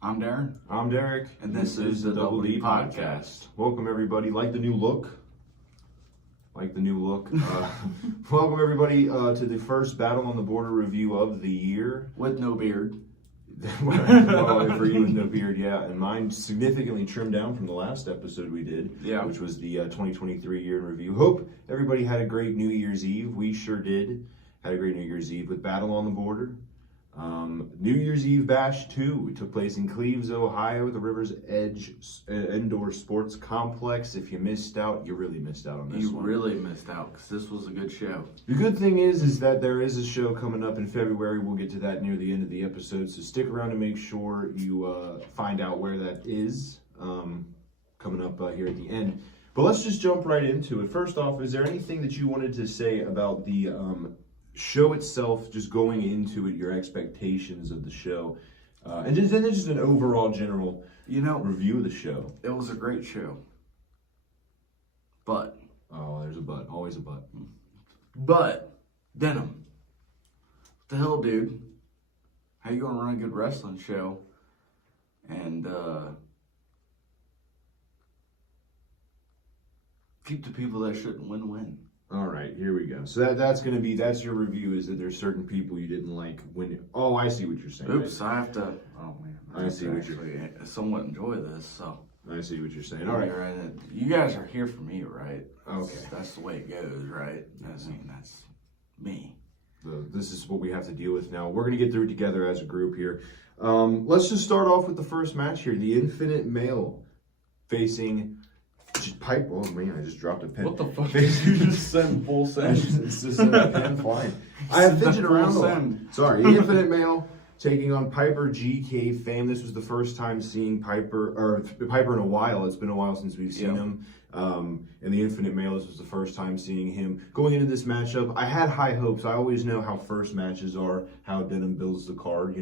I'm Darren. I'm Derek. And this is the Double D Podcast. Welcome, everybody. Like the new look? Welcome, everybody, to the first Battle on the Border review of the year. With no beard. Well, for you with no beard, yeah. And mine significantly trimmed down from the last episode we did, which was the 2023 year in review. Hope everybody had a great New Year's Eve. We sure did. Had a great New Year's Eve with Battle on the Border. New Year's Eve Bash 2 took place in Cleves, Ohio, the River's Edge Indoor Sports Complex. If you missed out, you really missed out on this one. You really missed out, because this was a good show. The good thing is that there is a show coming up in February. We'll get to that near the end of the episode, so stick around to make sure you find out where that is coming up here at the end. But let's just jump right into it. First off, is there anything that you wanted to say about the show itself, just going into it, your expectations of the show, and then just an overall general review of the show? It was a great show, but there's a but, always a but Denim, what the hell, dude? How you gonna run a good wrestling show and keep the people that shouldn't win? All right, here we go. So that's your review, is that there's certain people you didn't like when. Oh, I see what you're saying. Oops, I have to. Oh man, I see what you're. Somewhat enjoy this, so. I see what you're saying. All right, you guys are here for me, right? Okay, that's the way it goes, right? That's me. This is what we have to deal with now. We're gonna get through it together as a group here. Let's just start off with the first match here: the Infinite Male facing Pipe. Oh man, I just dropped a pen. What the fuck did you just send full send? It's just a pen flying. I have fidgeted around a lot. Sorry. The Infinite Male taking on Piper GK Fame. This was the first time seeing Piper in a while. It's been a while since we've seen him. And the Infinite Male, this was the first time seeing him. Going into this matchup, I had high hopes. I always know how first matches are, how Denim builds the card,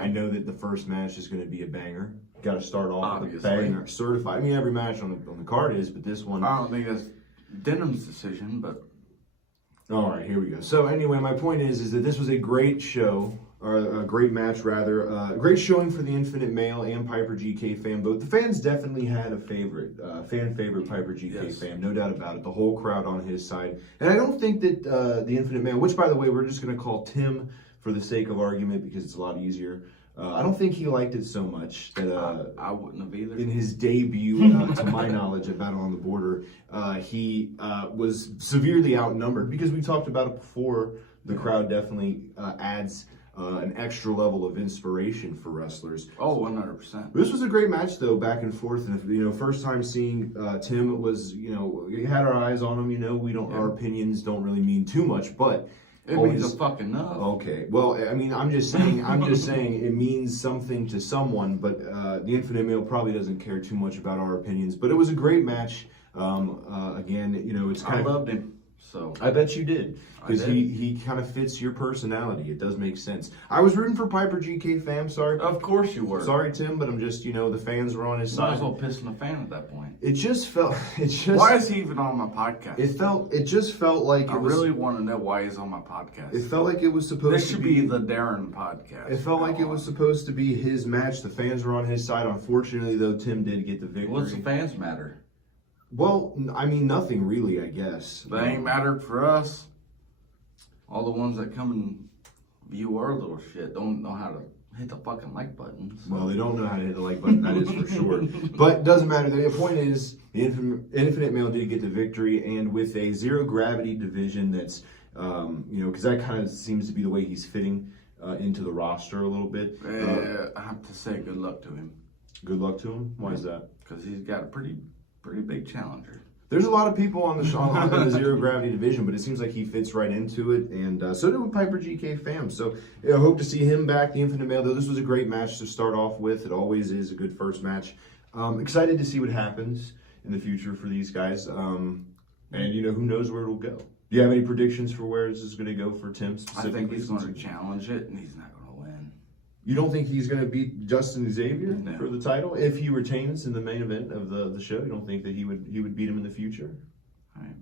I know that the first match is going to be a banger. Got to start off with a banger, certified. I mean, every match on the card is, but this one, I don't think that's Denim's decision, but all right, here we go. So anyway, my point is that this was a great show, or a great match rather. Great showing for the Infinite Male and Piper GK Fam. Both the fans definitely had a favorite, fan favorite Piper GK Fam, no doubt about it. The whole crowd on his side, and I don't think that the Infinite Male, which by the way we're just going to call Tim for the sake of argument because it's a lot easier. I don't think he liked it so much that I wouldn't have either. In his debut, to my knowledge, at Battle on the Border, he was severely outnumbered because we talked about it before. The crowd definitely adds an extra level of inspiration for wrestlers. Oh, 100%. This was a great match, though, back and forth. And first time seeing Tim was, we had our eyes on him. We don't, our opinions don't really mean too much, but. It means a fucking enough. Okay. Well, I mean, I'm just saying it means something to someone, but the Infinite Male probably doesn't care too much about our opinions. But it was a great match. Again, it's kind of. I loved him. So I bet you did, because he kind of fits your personality. It does make sense. I was rooting for Piper GK Fam. Sorry. Of course you were. Sorry, Tim, but I'm just the fans were on his side. Might as well pissing a fan at that point. It just felt. Why is he even on my podcast? It just felt like. I really want to know why he's on my podcast. It felt like it was supposed. This should be the Darren podcast. It felt like it was supposed to be his match. The fans were on his side. Unfortunately, though, Tim did get the victory. What's the fans matter? Well, I mean, nothing really, I guess. They ain't mattered for us. All the ones that come and view our little shit don't know how to hit the fucking like button. So. Well, they don't know how to hit the like button, that is for sure. But it doesn't matter. The point is, the Infinite Male did get the victory, and with a zero gravity division that's, because that kind of seems to be the way he's fitting into the roster a little bit. I have to say good luck to him. Good luck to him? Why is that? Because he's got a pretty big challenger. There's a lot of people on the zero gravity division, but it seems like he fits right into it, and so did Piper GK Fam. So I hope to see him back, the Infinite Male. Though this was a great match to start off with. It always is a good first match. Excited to see what happens in the future for these guys, and who knows where it'll go. Do you have any predictions for where this is going to go for Tim specifically? I think he's going to challenge it, and he's not going to win. You don't think he's going to beat Justin Xavier for the title if he retains in the main event of the show? You don't think that he would beat him in the future?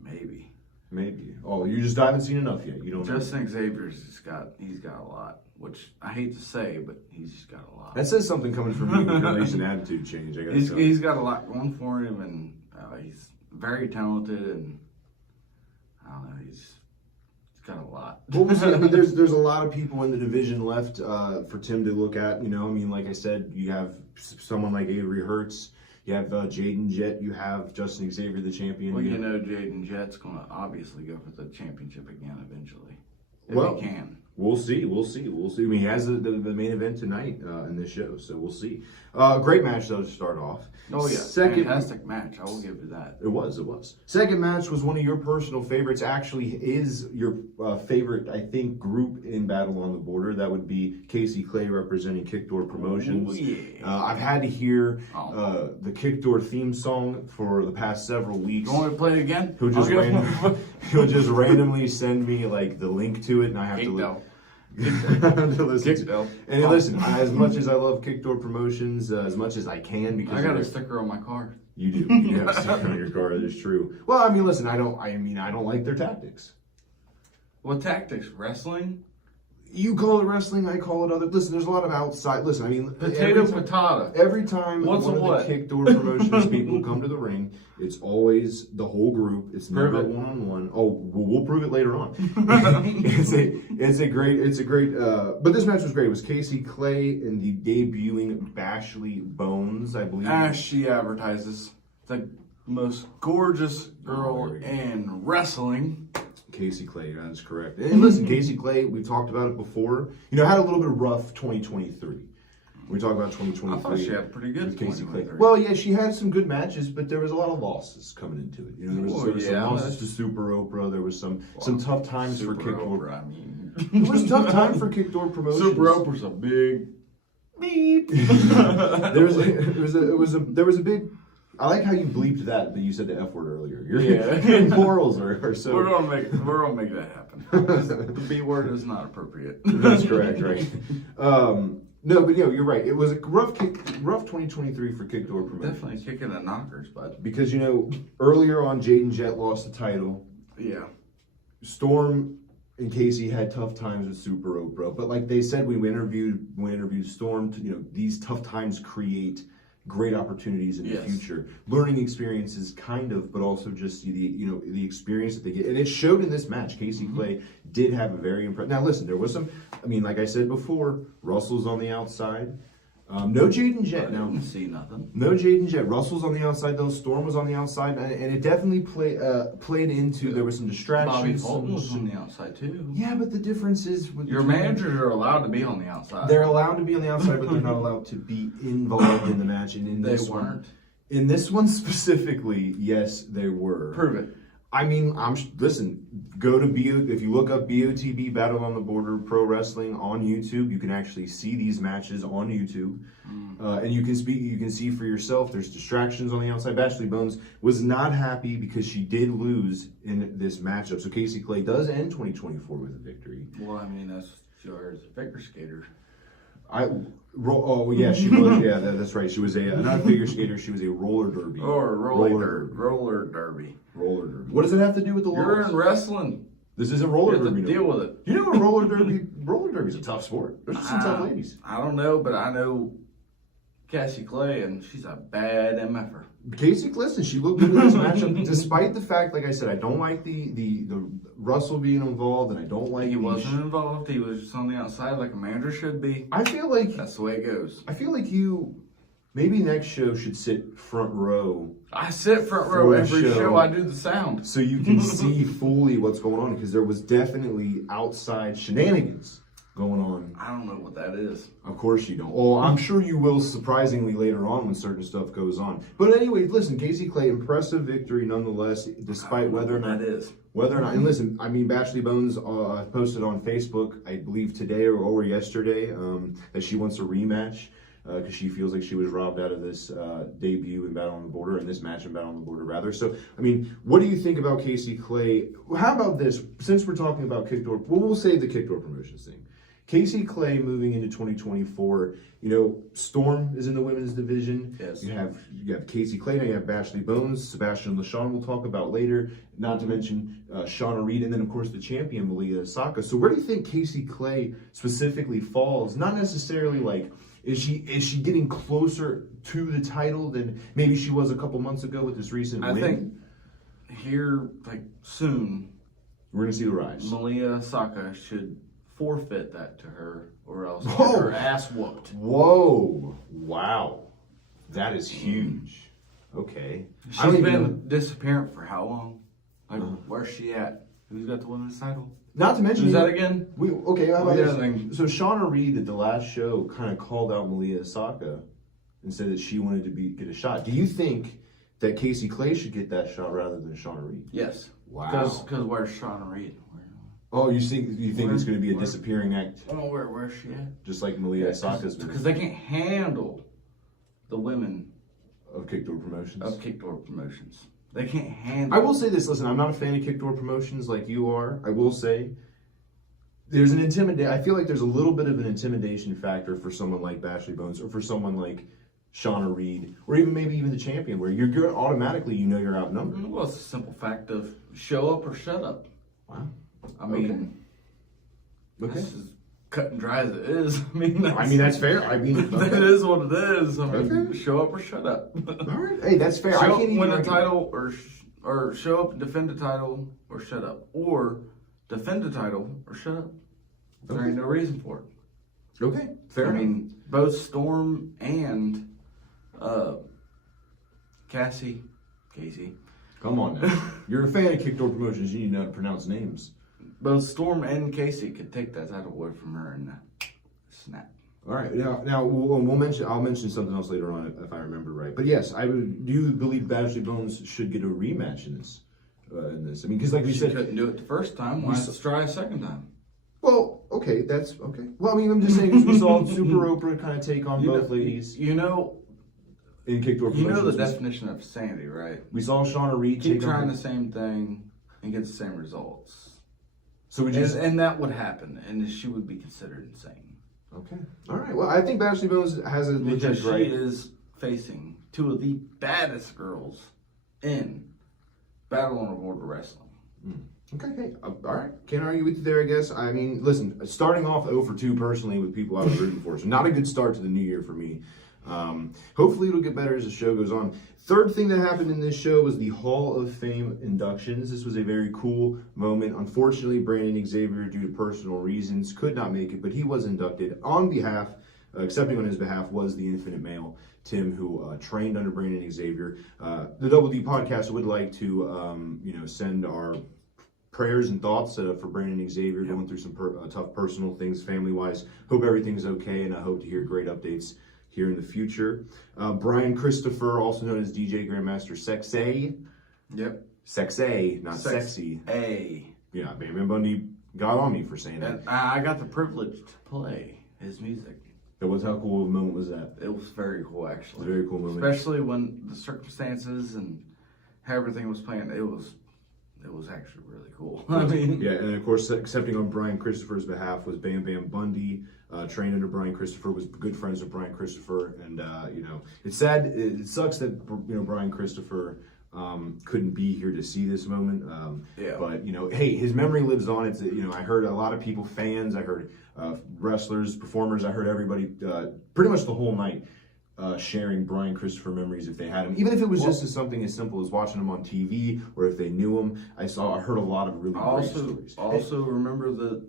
Maybe. Maybe. Oh, you just haven't seen enough yet. You don't. Justin Xavier's he's got a lot. which I hate to say, but he's just got a lot. That says something coming from you. At least an attitude change. I gotta say. He's got a lot going for him, and he's very talented, and I don't know, he's got a lot. Well, we'll see. I mean, there's a lot of people in the division left for Tim to look at. You know, I mean, like I said, you have someone like Avery Hertz. You have Jaden Jett. You have Justin Xavier, the champion. Well, you know, Jaden Jett's going to obviously go for the championship again eventually. If he can. We'll see. I mean, he has the main event tonight in this show, so we'll see. Great match, though, to start off. Oh, yeah. Fantastic match. I will give you that. It was. Second match was one of your personal favorites. Actually, is your favorite, I think, group in Battle on the Border. That would be Casey Clay representing Kickdoor Promotions. Oh, yeah. I've had to hear the Kickdoor theme song for the past several weeks. You want me to play it again? He'll just randomly send me like the link to it, and I have to listen to it. And listen, as much as I love Kickdoor Promotions, as much as I can, because I got a sticker on my car. You do. You have a sticker on your car. That is true. Well, I mean, listen, I don't like their tactics. What tactics? Wrestling? You call it wrestling, I call it other. Listen, there's a lot of outside. Listen, I mean, patata. Every time one of the Kickdoor Promotions people come to the ring, it's always the whole group. It's never one-on-one. Oh, we'll prove it later on. It's a great. But this match was great. It was Casey Clay and the debuting Bashley Bones, I believe. As she advertises, the most gorgeous girl in wrestling. Casey Clay, that's correct. And listen, Casey Clay, we've talked about it before. You know, had a little bit of rough 2023. We talk about 2023. I thought she had pretty good Casey Clay. Well, yeah, she had some good matches, but there was a lot of losses coming into it. You know, there was some losses to Super Oprah. There was some tough times for Kickdoor. I mean, it was a tough time for Kickdoor Promotions. Super Oprah's a big beep. There was a big. I like how you bleeped that, but you said the F word earlier. Your morals are so. We're gonna make that happen. The B word is not appropriate. That's correct, right? No, but you're right. It was a rough 2023 for Kickdoor Promotions. Definitely kicking the knockers, bud. Because earlier on, Jaden Jett lost the title. Yeah. Storm and Casey had tough times with Super Oprah, but like they said, when we interviewed Storm, these tough times create great opportunities in the future, learning experiences, kind of, but also just the experience that they get, and it showed in this match. Casey Clay did have a very impressive. Now, listen, there was some. I mean, like I said before, Russell's on the outside. No Jaden Jett. I didn't see nothing. No Jaden Jett. Russell's on the outside though. Storm was on the outside, and it definitely played into. There was some distractions. Bobby Fulton was on the outside too. Yeah, but the difference is with your managers are allowed to be on the outside. They're allowed to be on the outside, but they're not allowed to be involved in the match. And they weren't. In this one specifically, yes, they were. Prove it. I mean, listen. Go to if you look up BOTB Battle on the Border Pro Wrestling on YouTube, you can actually see these matches on YouTube, and you can see for yourself. There's distractions on the outside. Bashley Bones was not happy because she did lose in this matchup. So Casey Clay does end 2024 with a victory. Well, I mean, that's sure as a figure skater. Oh yeah, she was. Yeah, that's right. She was not a figure skater. She was a roller derby. Or roller derby. Roller derby. What does it have to do with the laws? You're in wrestling. This isn't roller derby. Deal with it. You know what roller derby is a tough sport. There's some tough ladies. I don't know, but I know Cassie Clay, and she's a bad MFer. Casey, listen, she looked good in this matchup, despite the fact, like I said, I don't like the Russell being involved, and I don't like he wasn't involved. He was just on the outside like a manager should be. I feel like that's the way it goes. I feel like maybe next show should sit front row. I sit front row every show. I do the sound. So you can see fully what's going on, because there was definitely outside shenanigans going on. I don't know what that is. Of course you don't. Oh, I'm sure you will, surprisingly, later on when certain stuff goes on. But anyway, listen, Casey Clay, impressive victory nonetheless, despite whether or not. And listen, I mean, Bashley Bones posted on Facebook, I believe today or yesterday, that she wants a rematch. Because she feels like she was robbed out of this debut in Battle on the Border, and this match in Battle on the Border, rather. So, I mean, what do you think about Casey Clay? How about this? Since we're talking about Kickdoor, we'll say the Kickdoor Promotions thing. Casey Clay moving into 2024. You know, Storm is in the women's division. Yes. You have Casey Clay. Now you have Ashley Bones, Sebastian LaShawn. We'll talk about later. Not to mention Shauna Reed, and then of course the champion Malia Osaka. So where do you think Casey Clay specifically falls? Not necessarily like is she getting closer to the title than maybe she was a couple months ago with this recent win? I think here, like soon, we're gonna see the rise. Malia Osaka should forfeit that to her, or else get Whoa. her ass whooped. Whoa! Wow, that is huge. Okay, She's been disappearing for how long? Like, where's she at? Who's got the women's title? Not to mention Who's that again? How about Yeah, this? So Shauna Reed at the last show kind of called out Malia Osaka and said that she wanted to get a shot. Do you think that Casey Clay should get that shot rather than Shauna Reed? Yes. Wow. Because where's Shauna Reed? Oh, you think it's going to be a disappearing act, Oh, where's she at? just like Malia Osaka's Because they can't handle the women of Kickdoor Promotions? of Kickdoor Promotions. They can't handle. I will say this. Listen, I'm not a fan of Kickdoor Promotions like you are. I will say there's an I feel like there's a little bit of an intimidation factor for someone like Ashley Bones or for someone like Shauna Reed, or maybe even the champion, where you're good automatically. You know you're outnumbered. Well, it's a simple fact of show up or shut up. Wow. I mean, Okay. This is cut and dry as it is. I mean, that's fair. I mean, it is what it is. I mean, Okay. show up or shut up. All right. Hey, that's fair. I Show can't up, even win the argue. title, or show up and defend the title, or shut up, or defend the title, or shut up. There ain't no reason for it. Okay, fair I enough. mean, both Storm and Casey. Come on now. You're a fan of Kickdoor Promotions. You need to know how to pronounce names. Both Storm and Casey could take that title away from her and snap. All right. Now we'll mention. I'll mention something else later on if I remember right. But yes, I would. Do you believe Ashley Bones should get a rematch in this? I mean, because like we She said, couldn't do it the first time. Why let's try a second time? well, okay, that's okay. Well, I mean, I'm just saying 'cause we saw Super Oprah kind of take on both ladies You know, in Kickdoor Promotions. you know the definition of sanity, right? We saw Shauna Reed Keep take trying on. the same thing and get the same results. So we just And that would happen, and she would be considered insane. okay. All right. Well, I think Ashley Bones has a legit Because she right. is facing two of the baddest girls in Battle on the Border Wrestling. Okay, hey, all right. Can't argue with you there, I guess. I mean, listen, starting off 0 for 2 personally with people I was rooting for, so not a good start to the new year for me. Hopefully it'll get better as the show goes on. Third thing that happened in this show was the Hall of Fame inductions. This was a very cool moment. Unfortunately, Brandon Xavier, due to personal reasons, could not make it, but he was inducted on behalf, accepting on his behalf, was the Infinite Male, Tim, who trained under Brandon Xavier. The Double D podcast would like to, send our prayers and thoughts for Brandon Xavier going through some tough personal things family-wise. Hope everything's okay, and I hope to hear great updates here in the future. Brian Christopher, also known as DJ Grandmaster Sexay. Yep. Sexay, not sexy. Yeah, Bam Bam Bundy got on me for saying that. And I got the privilege to play his music. How cool of a moment was that? It was very cool, actually. It was a very cool moment. Especially when the circumstances and how everything was playing. It was actually really cool. I mean, yeah, and of course, accepting on Brian Christopher's behalf was Bam Bam Bundy. Trained under Brian Christopher, was good friends with Brian Christopher, and it's sad. It sucks that Brian Christopher couldn't be here to see this moment. But hey, his memory lives on. It's I heard a lot of people, fans. I heard wrestlers, performers. I heard everybody, pretty much the whole night. Sharing Brian Christopher memories if they had him, even if it was just something as simple as watching him on TV or if they knew him. I heard a lot of really great stories. Also, remember the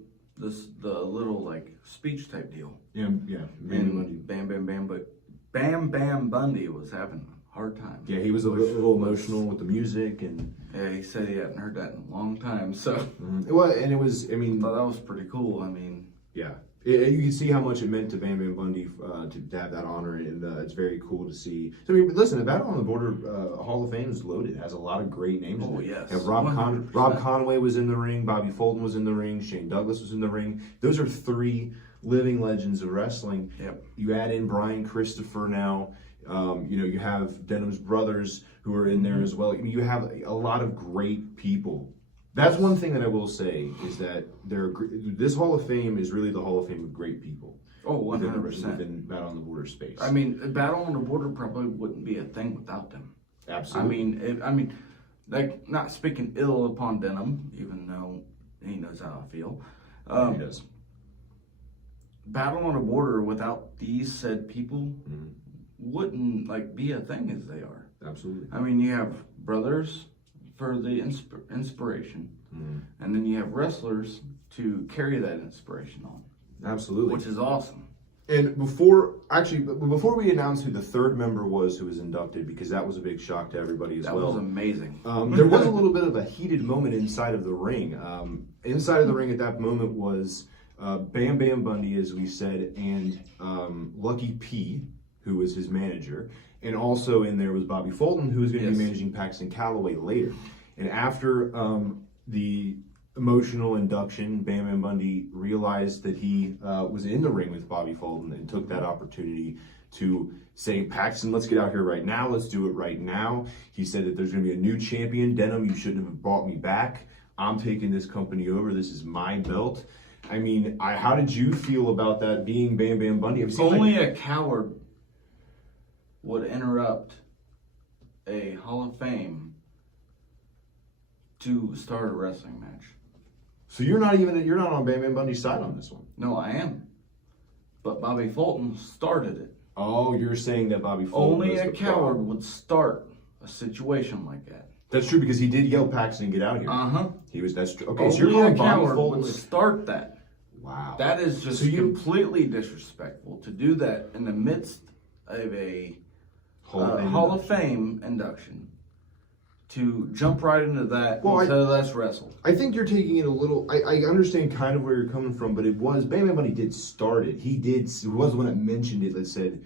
little like speech type deal. Yeah. And Bam Bam Bundy was having a hard time. Yeah, he was a little emotional with the music, and yeah, he said he hadn't heard that in a long time. So well, and it was. I mean, I thought that was pretty cool. I mean, yeah. You can see how much it meant to Bam Bam Bundy to have that honor, and it's very cool to see. So, I mean, listen, the Battle on the Border Hall of Fame is loaded. It has a lot of great names. Oh, in it. yes. And Rob Conway was in the ring. Bobby Fulton was in the ring. Shane Douglas was in the ring. Those are 3 living legends of wrestling. Yep. You add in Brian Christopher now. You have Denham's brothers who are in there as well. I mean, you have a lot of great people That's one thing that I will say is that this Hall of Fame is really the Hall of Fame of great people. Oh, 100%. Within Battle on the Border space. I mean, Battle on the Border probably wouldn't be a thing without them. Absolutely. I mean, like, not speaking ill upon Denham, even though he knows how I feel. He does. Battle on the Border without these said people wouldn't like be a thing as they are. Absolutely. I mean, you have brothers for the inspiration, and then you have wrestlers to carry that inspiration on. Absolutely. Which is awesome. And before we announce who the third member was who was inducted, because that was a big shock to everybody as well. That was amazing. There was a little bit of a heated moment inside of the ring. Inside of the ring at that moment was Bam Bam Bundy, as we said, and Lucky P, who was his manager. And also in there was Bobby Fulton, who was going to be managing Paxton Calloway later. And after the emotional induction, Bam Bam Bundy realized that he was in the ring with Bobby Fulton and took that opportunity to say, Paxton, let's get out here right now. Let's do it right now. He said that there's going to be a new champion. Denham, you shouldn't have brought me back. I'm taking this company over. This is my belt. I mean, how did you feel about that being Bam Bam Bundy? Only a coward would interrupt a Hall of Fame to start a wrestling match. So you're not on Bam Bam Bundy's side on this one? No, I am. But Bobby Fulton started it. Oh, you're saying that Bobby Fulton Only a coward would start a situation like that. That's true, because he did yell Paxton, get out here. That's true. Okay, Only so you're calling a Bobby coward Fulton would start that. Wow. That is just completely disrespectful to do that in the midst of a Hall of Fame induction. To jump right into that instead of let's wrestle. I think you're taking it a little. I understand kind of where you're coming from, but Bam Bam Bundy did start it. He was the one that mentioned it, that said,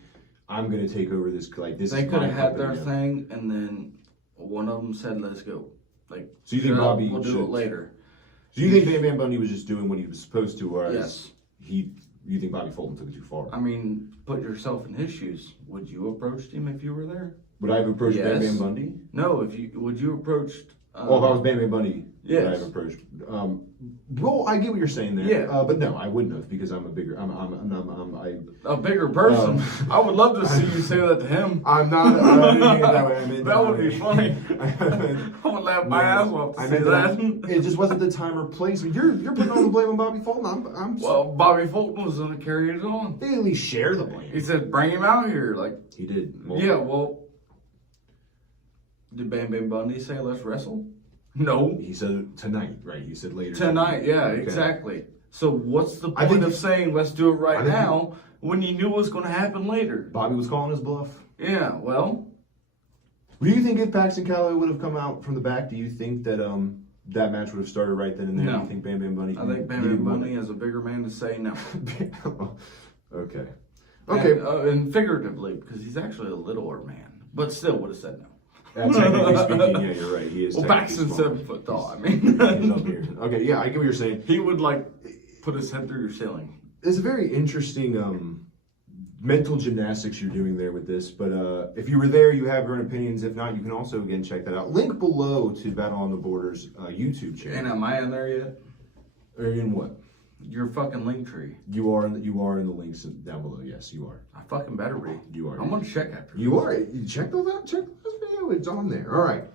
I'm going to take over this. Like, this They could have had their thing, and then one of them said, let's go. Like, so you think Bobby we'll do it later. So you think Bam Bam Bundy was just doing what he was supposed to, or yes. You think Bobby Fulton took it too far? I mean, put yourself in his shoes. Would you approach him if you were there? Would I have approached Bam Bam Bundy? No, would you approach? Well, if I was Bam Bam Bundy, yes. would I have approached? Well, I get what you're saying there. Yeah. But no, I wouldn't have, because I'm a bigger person. I would love to see you say that to him. I'm not. I didn't mean it that way. I meant that would be funny. I would laugh my ass off to see that. It just wasn't the time or place. You're putting all the blame on Bobby Fulton. Well, Bobby Fulton was going to carry it on. They at least share the blame. He said, "Bring him out here." Like he did. Well. Did Bam Bam Bundy say let's wrestle? No. He said tonight, right? He said later. Tonight, yeah, okay. Exactly. So what's the point of saying let's do it right now when you knew what was going to happen later? Bobby was calling his bluff. Yeah, well. Do you think if Paxton Calloway would have come out from the back, do you think that that match would have started right then and there? No. Do you think Bam Bam Bundy? I think Bam Bam Bundy is a bigger man to say no. Okay. And figuratively, because he's actually a littler man, but still would have said no. Technically speaking, yeah, you're right. He is. Well, Paxton's 7 foot tall. I mean, he's up here. Okay, yeah, I get what you're saying. He would put his head through your ceiling. It's a very interesting mental gymnastics you're doing there with this. But if you were there, you have your own opinions. If not, you can also again check that out. Link below to Battle on the Border's YouTube channel. And am I in there yet? Or in what? Your fucking link tree. You are in the links down below. Yes, you are. I fucking better be. You are. I'm gonna check after. You are. You checked all that? Check this video. It's on there. All right.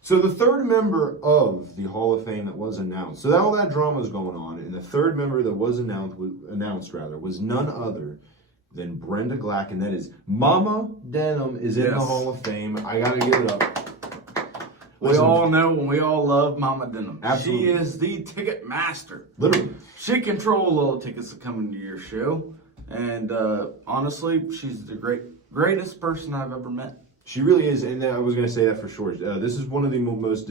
So the third member of the Hall of Fame that was announced. So all that drama was going on, and the third member that was announced was none other than Brenda Glack, and that is Mama Denham is in the Hall of Fame. I gotta give it up. We all know and we all love Mama Denham. Absolutely. She is the ticket master. Literally. She controls all the tickets that come into your show. And honestly, she's the greatest person I've ever met. She really is, and I was going to say that for sure. This is one of the most,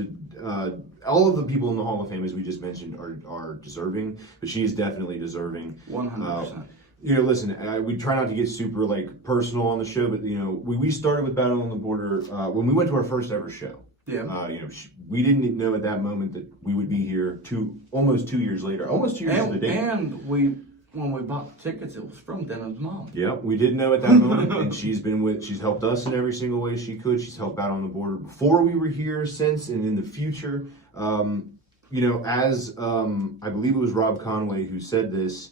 all of the people in the Hall of Fame, as we just mentioned, are deserving, but she is definitely deserving. 100%. Listen, we try not to get super personal on the show, but we started with Battle on the Border when we went to our first ever show. Yeah. We didn't know at that moment that we would be here almost 2 years later, almost 2 years to the day. And when we bought the tickets, it was from Denham's mom. Yeah, we didn't know at that moment, and she's helped us in every single way she could. She's helped out on the border before we were here, since, and in the future. as I believe it was Rob Conway who said this,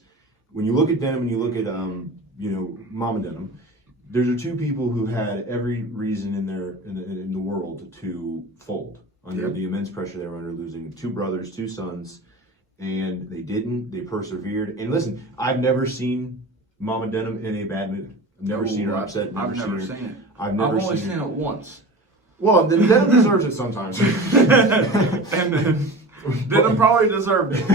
when you look at denim and you look at Mama Denim, there's are two people who had every reason in the world to fold under the immense pressure they were under, losing two brothers, two sons, and they didn't. They persevered. And listen, I've never seen Mama Denim in a bad mood. I've never seen her upset. I've never seen it. I've only seen it once. Well, the Denim deserves it sometimes. And Denim probably deserved it.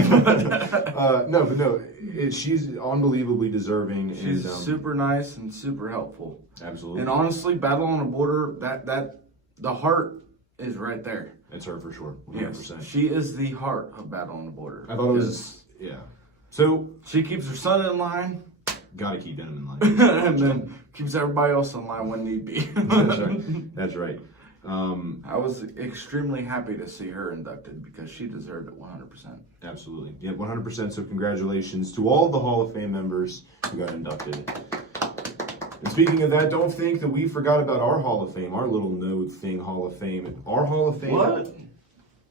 No, she's unbelievably deserving. She's super nice and super helpful. Absolutely. And honestly, Battle on the Border, that the heart is right there. It's her for sure. 100%. Yes, she is the heart of Battle on the Border. I thought it was, So she keeps her son in line. Gotta keep Denim in line. And then keeps everybody else in line when need be. That's right. That's right. I was extremely happy to see her inducted because she deserved it 100%. Absolutely. Yeah, 100%. So congratulations to all of the Hall of Fame members who got inducted. And speaking of that, don't think that we forgot about our Hall of Fame, our little node thing, Hall of Fame. Our Hall of Fame. What?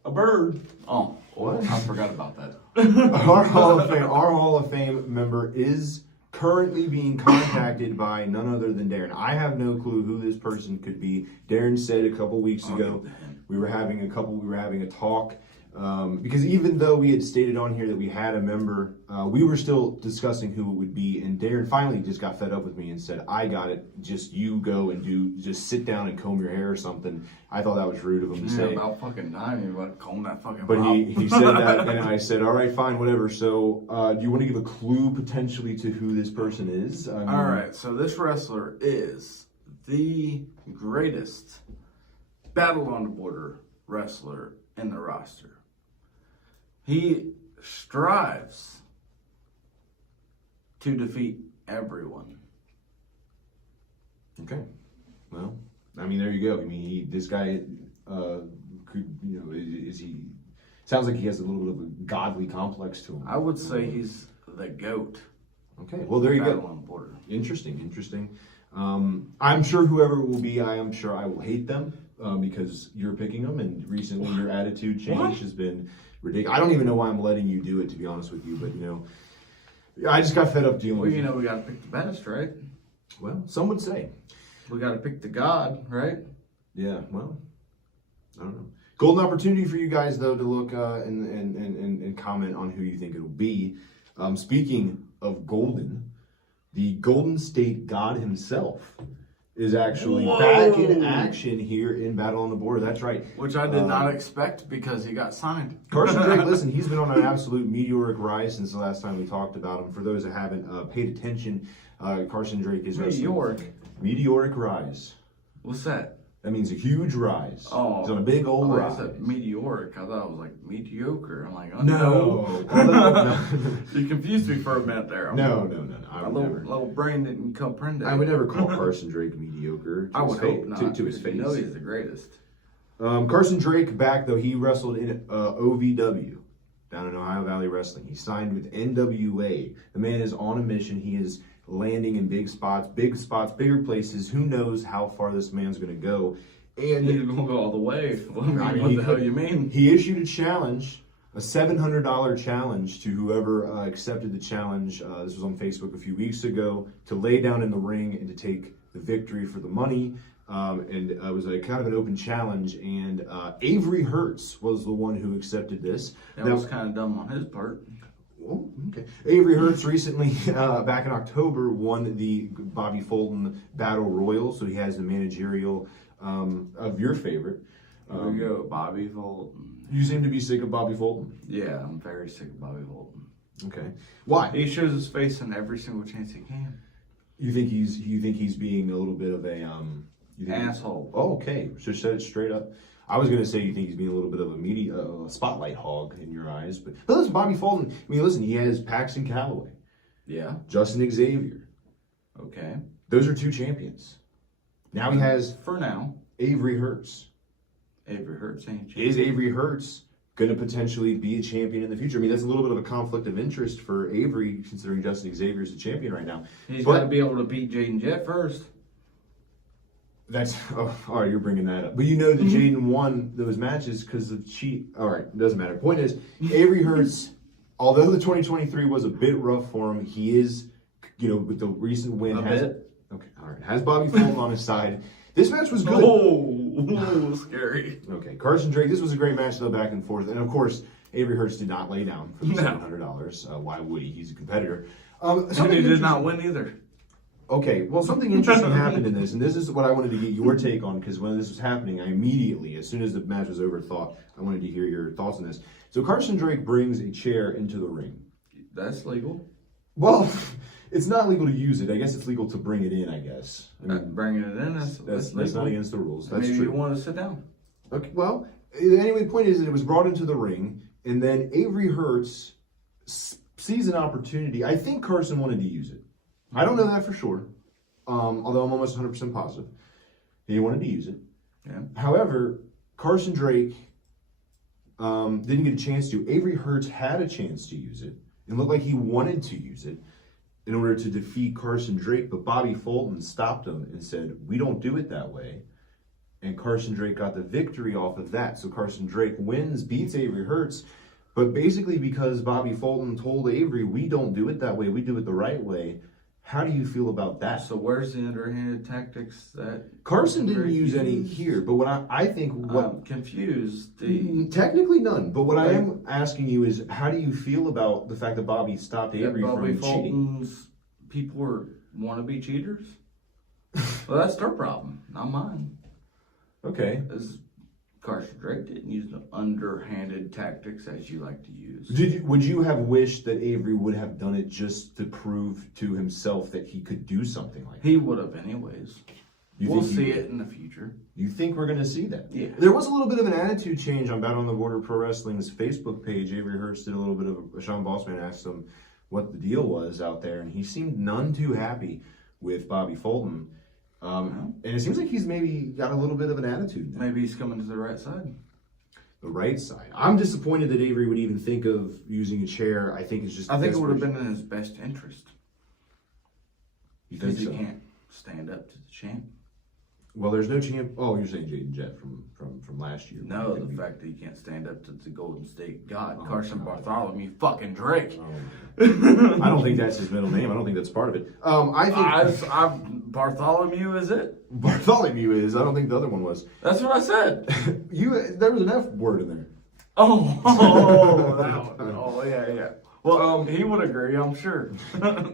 A bird. Oh, what? I forgot about that. Our Hall of Fame member is currently being contacted by none other than Darren. I have no clue who this person could be. Darren said a couple weeks ago we were having a talk because even though we had stated on here that we had a member, we were still discussing who it would be. And Darren finally just got fed up with me and said, "I got it. Just you go and just sit down and comb your hair or something." I thought that was rude of him to say. About fucking time you want to comb that fucking. But he said that, and I said, "All right, fine, whatever." So, do you want to give a clue potentially to who this person is? All right. So this wrestler is the greatest Battle on the Border wrestler in the roster. He strives to defeat everyone. Okay. Well, I mean, there you go. I mean, this guy could, is he? Sounds like he has a little bit of a godly complex to him. I would say he's the GOAT. Okay. Well, there you Battle go. on the Border. Interesting. I'm sure whoever it will be, I am sure I will hate them because you're picking them, and recently your attitude change has been ridiculous. I don't even know why I'm letting you do it, to be honest with you, but I just got fed up dealing with we got to pick the best, right? Well, some would say. We got to pick the God, right? Yeah, well, I don't know. Golden opportunity for you guys, though, to look and comment on who you think it'll be. Speaking of golden, the Golden State God himself is actually back in action here in Battle on the Border. That's right. Which I did not expect because he got signed. Carson Drake, listen, he's been on an absolute meteoric rise since the last time we talked about him. For those that haven't paid attention, Carson Drake is meteoric rise. What's that? That means a huge rise. Oh, he's on a big old rise. I said meteoric. I thought it was like mediocre. I'm like, oh no. You confused me for a minute there. No. My little brain didn't comprehend it. I would never call Carson Drake mediocre. I would hope not. To his face. You know he's the greatest. Carson Drake back though. He wrestled in OVW down in Ohio Valley Wrestling. He signed with NWA. The man is on a mission. He is landing in big spots, bigger places. Who knows how far this man's going to go? And he's going to go all the way. What the hell you mean? He issued a challenge, a $700 challenge to whoever accepted the challenge. This was on Facebook a few weeks ago, to lay down in the ring and to take the victory for the money. And it was a kind of an open challenge. And Avery Hertz was the one who accepted this. That was kind of dumb on his part. Oh, okay. Avery Hertz recently, back in October, won the Bobby Fulton Battle Royal, so he has the managerial of your favorite. There we go, Bobby Fulton. You seem to be sick of Bobby Fulton. Yeah, I'm very sick of Bobby Fulton. Okay. Why? He shows his face in every single chance he can. You think he's being a little bit of a asshole? Oh, okay. So said it straight up. I was going to say you think he's being a little bit of a spotlight hog in your eyes. But listen, Bobby Fulton, I mean, listen, he has Paxton Calloway. Yeah. Justin Xavier. Okay. Those are two champions. Now he has, for now, Avery Hertz. Avery Hertz ain't champion. Is Avery Hertz going to potentially be a champion in the future? I mean, that's a little bit of a conflict of interest for Avery, considering Justin Xavier is the champion right now. He's got to be able to beat Jaden Jet first. That's all right. You're bringing that up, but you know that Jaden won those matches because of cheat. All right, it doesn't matter. Point is, Avery Hurts, although the 2023 was a bit rough for him, he is, with the recent win, has Bobby Fulton on his side. This match was good. Oh, scary. Okay, Carson Drake. This was a great match though, back and forth, and of course, Avery Hurts did not lay down for the $700. Why would he? He's a competitor. And he did not win either. Okay, well, something interesting happened in this, and this is what I wanted to get your take on, because when this was happening, I immediately, as soon as the match was over, thought I wanted to hear your thoughts on this. So Carson Drake brings a chair into the ring. That's legal. Well, it's not legal to use it. I guess it's legal to bring it in, I guess. I mean, bringing it in, that's not against the rules. That's maybe true. You want to sit down. Okay, well, anyway, the point is that it was brought into the ring, and then Avery Hurts sees an opportunity. I think Carson wanted to use it. I don't know that for sure, although I'm almost 100% positive. He wanted to use it. Yeah. However, Carson Drake didn't get a chance to. Avery Hurts had a chance to use it and looked like he wanted to use it in order to defeat Carson Drake, but Bobby Fulton stopped him and said, "We don't do it that way." And Carson Drake got the victory off of that. So Carson Drake beats Avery Hurts. But basically because Bobby Fulton told Avery, "We don't do it that way, we do it the right way." How do you feel about that? So where's the underhanded tactics that Carson didn't use any here, but what I think I'm confused. Technically none, but what I am asking you is, how do you feel about the fact that Bobby stopped Avery from cheating? People want to be cheaters. Well, that's their problem, not mine. Okay. Carson Drake didn't use the underhanded tactics as you like to use. Would you have wished that Avery would have done it just to prove to himself that he could do something like that? He would have anyways. We'll see it in the future. You think we're going to see that? Yeah. There was a little bit of an attitude change on Battle on the Border Pro Wrestling's Facebook page. Avery Hurts did a little bit of Sean Bossman asked him what the deal was out there, and he seemed none too happy with Bobby Fulton. And it seems like he's maybe got a little bit of an attitude now. Maybe he's coming to the right side. The right side. I'm disappointed that Avery would even think of using a chair. I think it's just. I think it would have been in his best interest. You think so? He can't stand up to the champ. Well, there's no champ. Oh, you're saying Jaden Jett from last year. No, the fact that he can't stand up to the Golden State God, Carson Bartholomew fucking Drake. I don't think that's his middle name. I don't think that's part of it. I think Bartholomew is it? Bartholomew is. I don't think the other one was. That's what I said. There was an F word in there. Oh, that one. Oh, yeah. Well, he would agree, I'm sure.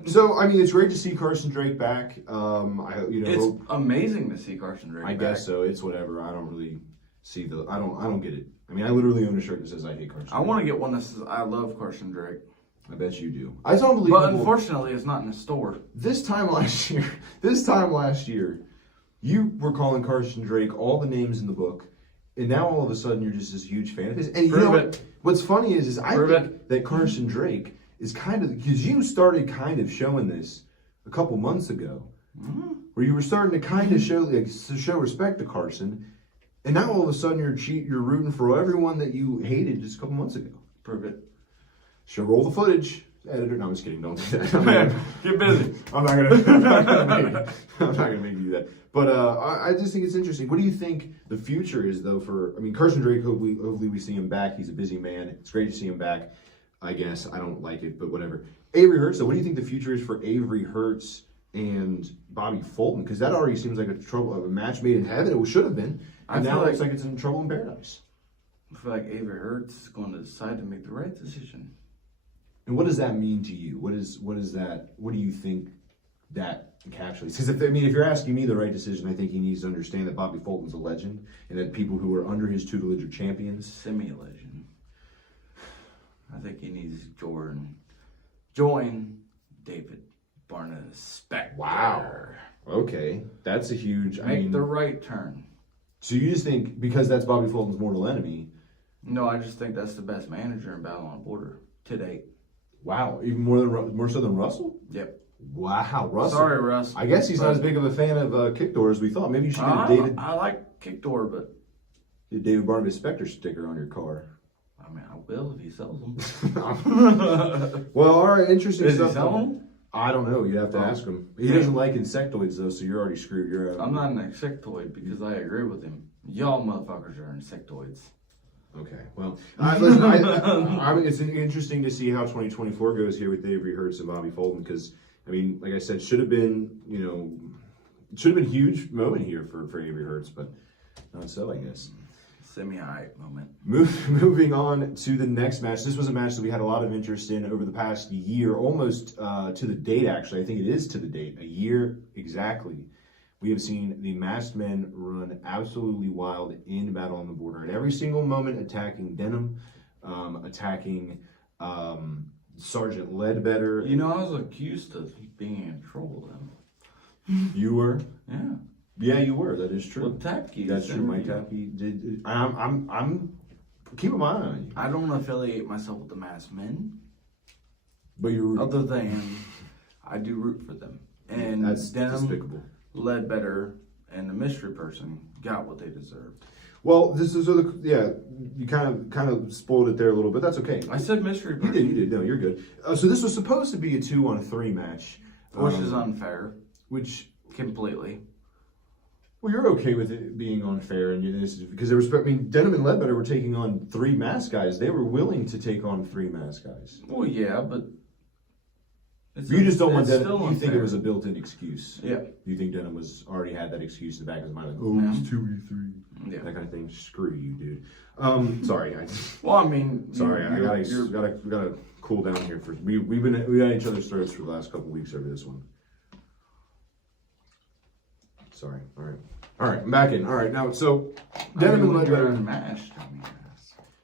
So, I mean, it's great to see Carson Drake back. It's amazing to see Carson Drake back. I guess so. It's whatever. I don't really see I don't get it. I mean, I literally own a shirt that says I hate Carson Drake. I want to get one that says I love Carson Drake. I bet you do. It's unbelievable. But unfortunately, it's not in the store. This time last year, you were calling Carson Drake all the names in the book. And now all of a sudden you're just this huge fan of his. And you know what? What's funny is I think that Carson Drake is kind of, because you started kind of showing this a couple months ago, where you were starting to kind of show respect to Carson, and now all of a sudden you're rooting for everyone that you hated just a couple months ago. Prove it. Should roll the footage. Editor, no, I'm just kidding. Don't do that. Get busy. I'm not gonna make you do that. But I just think it's interesting. What do you think the future is, though? Carson Drake. Hopefully we see him back. He's a busy man. It's great to see him back. I guess I don't like it, but whatever. Avery Hurts. So, what do you think the future is for Avery Hurts and Bobby Fulton? Because that already seems like a match made in heaven. It should have been. And now it looks like it's in trouble in paradise. I feel like Avery Hurts is going to decide to make the right decision. And what does that mean to you? What is that? What do you think that encapsulates? Because if you're asking me the right decision, I think he needs to understand that Bobby Fulton's a legend and that people who are under his tutelage are champions. Semi-legend. I think he needs join David Barnes Spector. Wow. Okay, that's a huge. Make the right turn. So you just think because that's Bobby Fulton's mortal enemy? No, I just think that's the best manager in Battle on the Border to date. Wow, even more so than Russell? Yep. Wow, Russell. Sorry, Russ. I guess he's not as big of a fan of kick door as we thought. Maybe you should get a David. I like kick door, but get David Barnabas Spector sticker on your car. I mean, I will if he sells them. Well, all right, interesting Is stuff. He selling them? I don't know. You'd have to ask him. He doesn't like insectoids, though, so you're already screwed. You're out. I'm not an insectoid because I agree with him. Y'all motherfuckers are insectoids. Okay, well, listen, I mean, it's interesting to see how 2024 goes here with Avery Hurts and Bobby Fulton because, I mean, like I said, should have been a huge moment here for Avery Hurts, but not so, I guess. Semi-hype moment. Moving on to the next match. This was a match that we had a lot of interest in over the past year, almost to the date, actually. I think it is to the date, a year exactly. We have seen the masked men run absolutely wild in Battle on the Border at every single moment, attacking Denham, attacking Sergeant Ledbetter. You know, I was accused of being in trouble then. You were? Yeah. Yeah, you were. That is true. Well, Tapke. That's true. Mike Tapke did. I'm keeping my eye on you. I don't affiliate myself with the masked men. But you're other than I do root for them. And that's Denham, despicable. Ledbetter, and the mystery person got what they deserved. Well, this is you kind of spoiled it there a little bit. That's okay. I said mystery person. You did. No, you're good. So this was supposed to be a 2-on-3 match, which is unfair. Which completely. Well, you're okay with it being unfair, and this is because there was. I mean, Denham and Ledbetter were taking on 3 masked guys. They were willing to take on 3 masked guys. Well, yeah, but you just don't want Denham. You unfair. think it was a built-in excuse? Yeah. You think Denham already had that excuse in the back of his mind, like, it's 2v3, yeah, that kind of thing. Screw you, dude. Sorry. Well, I mean, sorry. I gotta cool down here. We've had each other's throats for the last couple weeks over this one. Sorry. All right. I'm back in. All right. Now, so Denham and Ledbetter.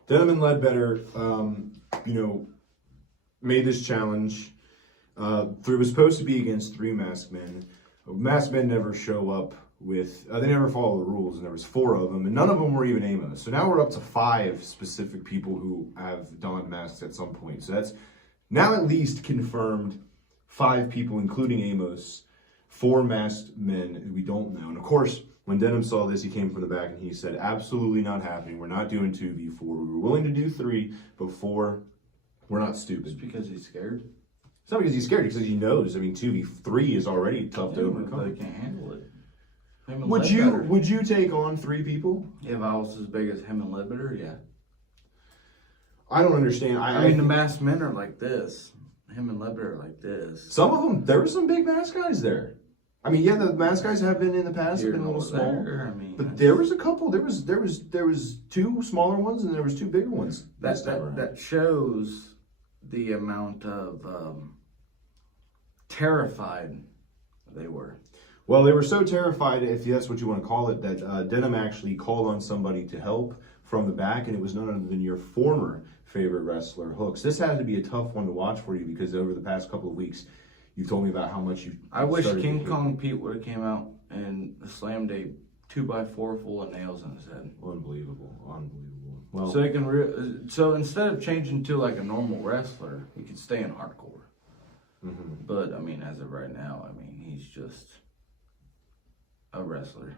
Denham and Ledbetter, made this challenge. It was supposed to be against 3 masked men. Masked men never show up with. They never follow the rules, and there was 4 of them, and none of them were even Amos. So now we're up to 5 specific people who have donned masks at some point. So that's now at least confirmed 5 people, including Amos. 4 masked men who we don't know. And of course, when Denham saw this, he came from the back and he said, absolutely not happening. We're not doing 2v4. We were willing to do 3, but 4, we're not stupid. It's because he's scared? It's not because he's scared, it's because he knows. I mean, 2v3 is already tough to overcome. They can't handle it. Would you take on 3 people? If I was as big as him and Ledbetter, yeah. I don't understand. I mean, the masked men are like this. Him and Ledbetter are like this. Some of them, there were some big masked guys there. I mean, yeah, the masked guys have been in the past, have been a little small. But there was a couple. There was 2 smaller ones and there was 2 bigger ones. That shows the amount of terrified they were. Well, they were so terrified, if that's what you want to call it, that Denham actually called on somebody to help from the back, and it was none other than your former favorite wrestler, Hooks. This had to be a tough one to watch for you because over the past couple of weeks, you told me about how much you. I wish King Kong Pete would have came out and slammed a 2x4 full of nails in his head. Unbelievable. Well, so he can. So instead of changing to like a normal wrestler, he could stay in hardcore. Mm-hmm. But I mean, as of right now, I mean, he's just a wrestler.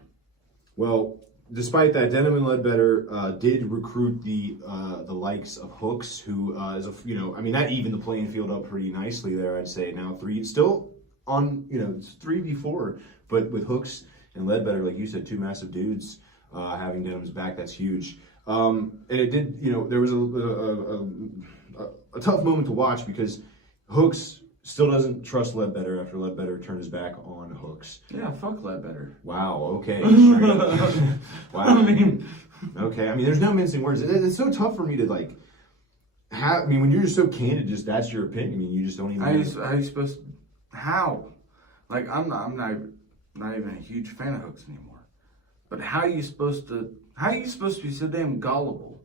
Well, despite that, Denham and Ledbetter did recruit the likes of Hooks, who is that evened the playing field up pretty nicely there. I'd say now 3 still on it's 3v4, but with Hooks and Ledbetter, like you said, 2 massive dudes having Denham's back. That's huge. And it did there was a tough moment to watch because Hooks still doesn't trust Ledbetter after Ledbetter turned his back on Hooks. Yeah, fuck Ledbetter. Wow, okay. Wow. I mean, okay. I mean, there's no mincing words. It's so tough for me to when you're just so candid, just that's your opinion. I mean, you just don't even. How are you supposed to, how? Like, I'm not even a huge fan of Hooks anymore. But how are you supposed to be so damn gullible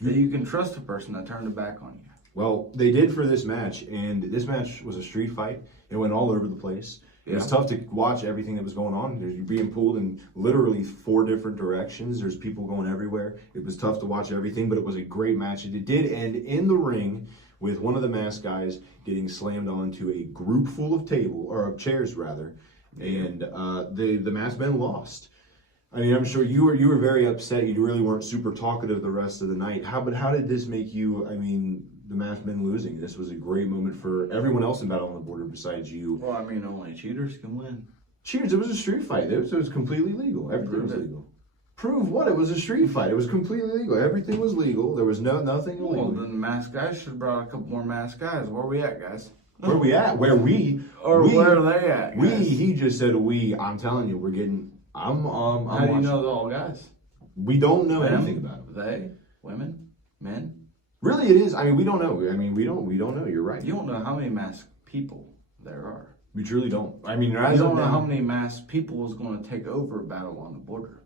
that you can trust a person that turned their back on you? Well, they did for this match, and this match was a street fight. It went all over the place. It was tough to watch everything that was going on. You're being pulled in literally 4 different directions. There's people going everywhere. It was tough to watch everything, but it was a great match. It did end in the ring with one of the masked guys getting slammed onto a group full of chairs rather, and the masked men lost. I mean, I'm sure you were very upset. You really weren't super talkative the rest of the night. How did this make you? I mean, the masked men losing. This was a great moment for everyone else in Battle on the Border besides you. Well, I mean, only cheaters can win. Cheers! It was a street fight. It was completely legal. Everything was legal. Prove what? It was a street fight. It was completely legal. Everything was legal. There was nothing illegal. Well, then the masked guys should have brought a couple more masked guys. Where we at, guys? Where we at? Where we? Or where are they at, guys? He just said we. I'm telling you, we're getting. How do you know they're all guys? We don't know anything about them. They, women, men. Really, it is. I mean, we don't know. I mean, we don't know. You're right. You don't know how many masked people there are. We truly don't. I mean, you don't know how many masked people is going to take over Battle on the Border.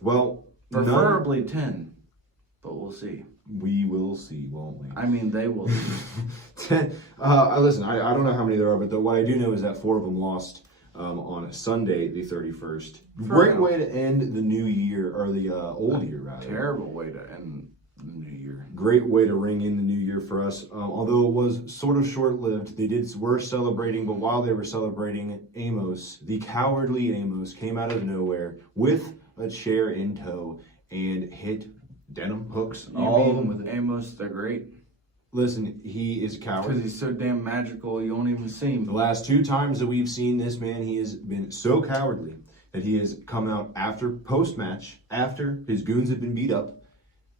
Well, preferably 10, but we'll see. We will see, won't we? I mean, they will see. 10. Listen, I don't know how many there are, but what I do know is that 4 of them lost on Sunday, the 31st. Great way to end the new year, or the old year, rather. Terrible way to end the new year. Great way to ring in the new year for us. Although it was sort of short-lived, were celebrating, but while they were celebrating, Amos, the cowardly Amos, came out of nowhere with a chair in tow and hit denim hooks. All of them with Amos the Great. Listen, he is a coward. Because he's so damn magical, you won't even see him. The last 2 times that we've seen this man, he has been so cowardly that he has come out after post-match, after his goons have been beat up.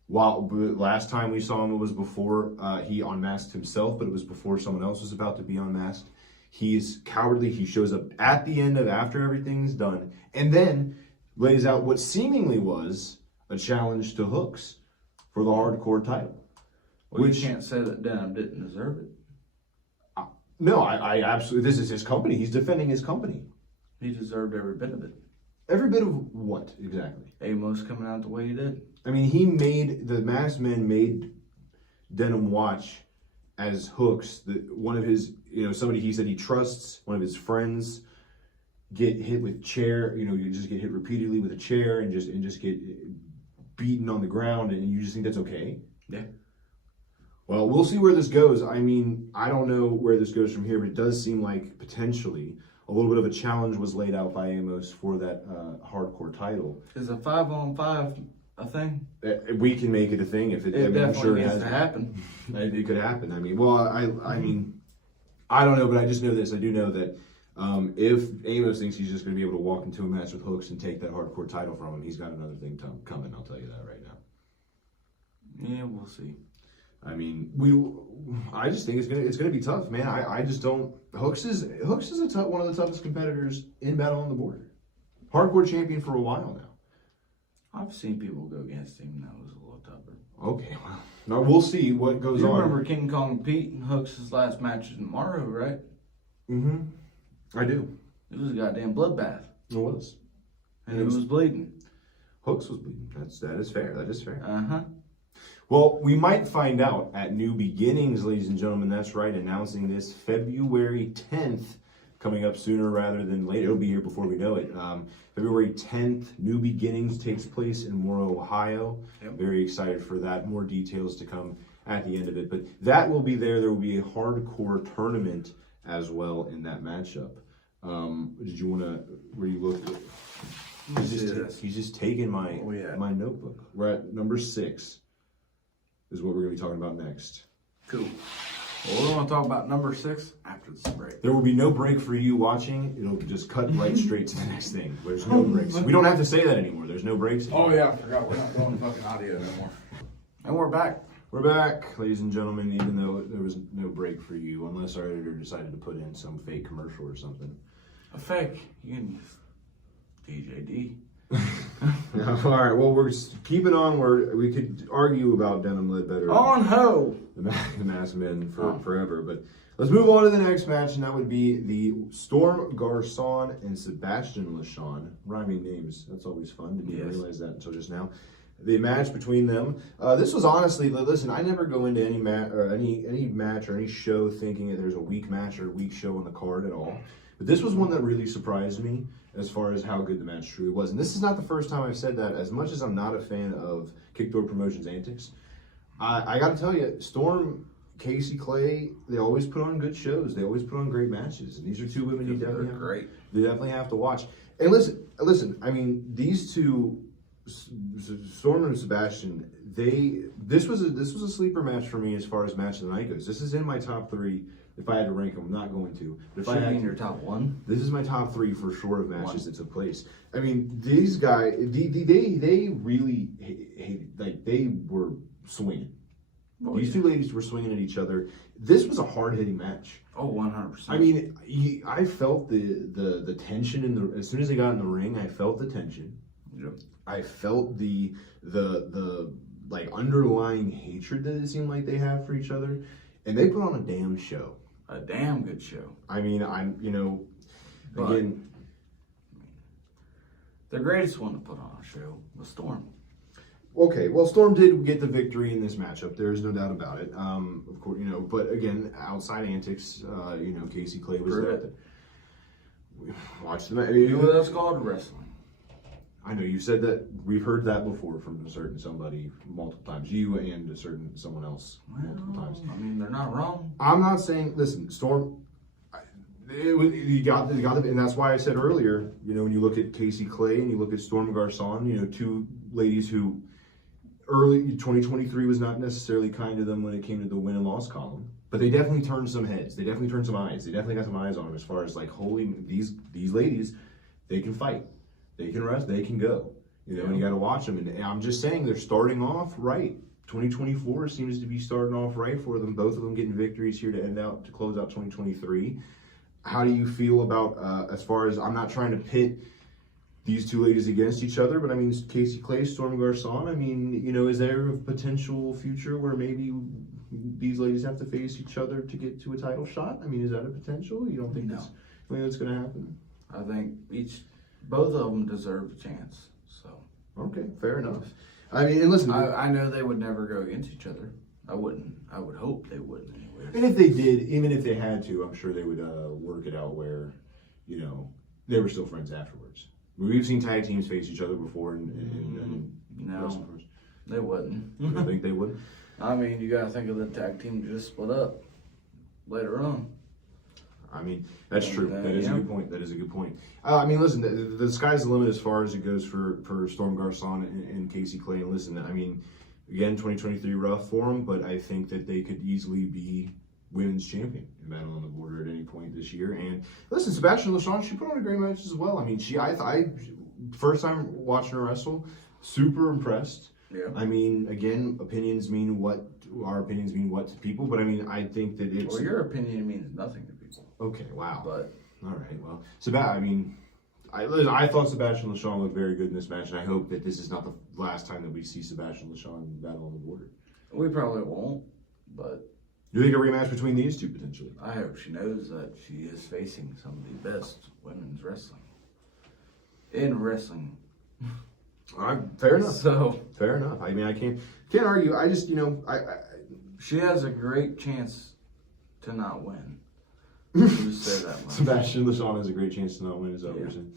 While the last time we saw him, it was before he unmasked himself, but it was before someone else was about to be unmasked. He is cowardly. He shows up at the end of after everything's done, and then lays out what seemingly was a challenge to Hooks for the hardcore title. Well, you can't say that Denim didn't deserve it. No, I absolutely. This is his company. He's defending his company. He deserved every bit of it. Every bit of what exactly? Amos coming out the way he did. I mean, the masked men made Denim watch as Hooks. One of his, somebody he said he trusts, one of his friends, get hit with chair. You just get hit repeatedly with a chair and just get beaten on the ground, and you just think that's okay. Yeah. Well, we'll see where this goes. I mean, I don't know where this goes from here, but it does seem like potentially a little bit of a challenge was laid out by Amos for that hardcore title. Is a 5-on-5 a thing? We can make it a thing if it. I'm sure it has to happen. It could happen. I mean, well, I mean, I don't know, but I just know this. I do know that if Amos thinks he's just going to be able to walk into a match with Hooks and take that hardcore title from him, he's got another thing coming. I'll tell you that right now. Yeah, we'll see. I mean, I just think it's gonna be tough, man. I just don't. Hooks is one of the toughest competitors in Battle on the Border. Hardcore champion for a while now. I've seen people go against him that was a little tougher. Okay, well, now we'll see what goes on. You remember King Kong Pete and Hooks' last match in Morrow, right? Mm-hmm. I do. It was a goddamn bloodbath. It was. And it was bleeding. Hooks was bleeding. That is fair. That is fair. Uh-huh. Well, we might find out at New Beginnings, ladies and gentlemen. That's right, announcing this February 10th, coming up sooner rather than later. It'll be here before we know it. February 10th, New Beginnings takes place in Morrow, Ohio. Yep. Very excited for that. More details to come at the end of it. But that will be there. There will be a hardcore tournament as well in that matchup. Did you want to, where you look? He's just taking my notebook. We're at number 6. Is what we're going to be talking about next. Cool. Well, we're going to talk about number 6 after this break. There will be no break for you watching. It'll just cut right straight to the next thing. There's no breaks. We don't have to say that anymore. There's no breaks anymore. Oh, yeah, I forgot. We're not going fucking audio anymore. And we're back. We're back, ladies and gentlemen, even though there was no break for you, unless our editor decided to put in some fake commercial or something. A fake? You can use DJD. All right, well, we're keeping on where we could argue about Denim Ledbetter. On ho! The masked men forever, but let's move on to the next match, and that would be the Storm Garcon and Sebastian LeShawn. Rhyming names, that's always fun. Didn't realize that until just now. The match between them. This was honestly, listen, I never go into any match or any show thinking that there's a weak match or a weak show on the card at all. But this was one that really surprised me as far as how good the match truly was. And this is not the first time I've said that. As much as I'm not a fan of Kickdoor Promotions' antics, I got to tell you, Storm, Casey Clay, they always put on good shows. They always put on great matches. And these are two women you definitely have to watch. And listen, I mean, these two Storm and Sebastian, this was a sleeper match for me as far as match of the night goes. This is in my top 3. If I had to rank them, I'm not going to. But if Should I had be in your top 1. This is my top 3 for sure of matches that took place. I mean, these guys, they really like they were swinging. Oh, These two ladies were swinging at each other. This was a hard hitting match. Oh, 100%. I mean, I felt the tension in the as soon as they got in the ring. I felt the tension. Yep. I felt the like underlying hatred that it seemed like they have for each other, and they put on a damn show. A damn good show. I mean, again, the greatest one to put on a show was Storm. Okay, well, Storm did get the victory in this matchup. There's no doubt about it. Of course, but again, outside antics, Casey Clay was there. Watch the match. That's called wrestling. I know you said that. We've heard that before from a certain somebody multiple times. You and a certain someone else multiple times. I mean, they're not wrong. I'm not saying. Listen, Storm. You got the, and that's why I said earlier. When you look at Casey Clay and you look at Storm Garcon, two ladies who early 2023 was not necessarily kind to them when it came to the win and loss column, but they definitely turned some heads. They definitely turned some eyes. They definitely got some eyes on them as far as like, holy, these ladies, they can fight. They can rest, they can go, and you got to watch them. And I'm just saying they're starting off right. 2024 seems to be starting off right for them. Both of them getting victories here to close out 2023. How do you feel about, as far as, I'm not trying to pit these two ladies against each other, but I mean, Casey Clay, Storm Garcon, I mean, is there a potential future where maybe these ladies have to face each other to get to a title shot? I mean, is that a potential? You don't think that's going to happen? I think both of them deserve a chance. So okay, fair enough. I mean, and listen, I know they would never go against each other. I wouldn't. I would hope they wouldn't anyway. And if they did, even if they had to, I'm sure they would work it out where, they were still friends afterwards. We've seen tag teams face each other before, and no, they wouldn't. You don't think they would? I mean, you got to think of the tag team just split up later on. I mean, that's true. That is a good point. That is a good point. I mean, listen, the sky's the limit as far as it goes for Storm Garcon and Casey Clay. And listen, I mean, again, 2023 rough for them, but I think that they could easily be women's champion in Battle on the Border at any point this year. And listen, Sebastian LeShawn, she put on a great match as well. I mean, I first time watching her wrestle, super impressed. Yeah. I mean, again, opinions mean what our opinions mean what to people, but I mean, I think that it's. Well, your opinion means nothing to people. Okay, wow. But all right, well, I mean, I thought Sebastian LeShawn looked very good in this match, and I hope that this is not the last time that we see Sebastian LeShawn Battle on the Border. We probably won't, but. Do you think a rematch between these two potentially? I hope she knows that she is facing some of the best women's wrestling. In wrestling. Fair enough. So fair enough. I mean, I can't argue. I just, she has a great chance to not win. Just say that much. Sebastian LeShawn has a great chance to not win, is that what you're saying?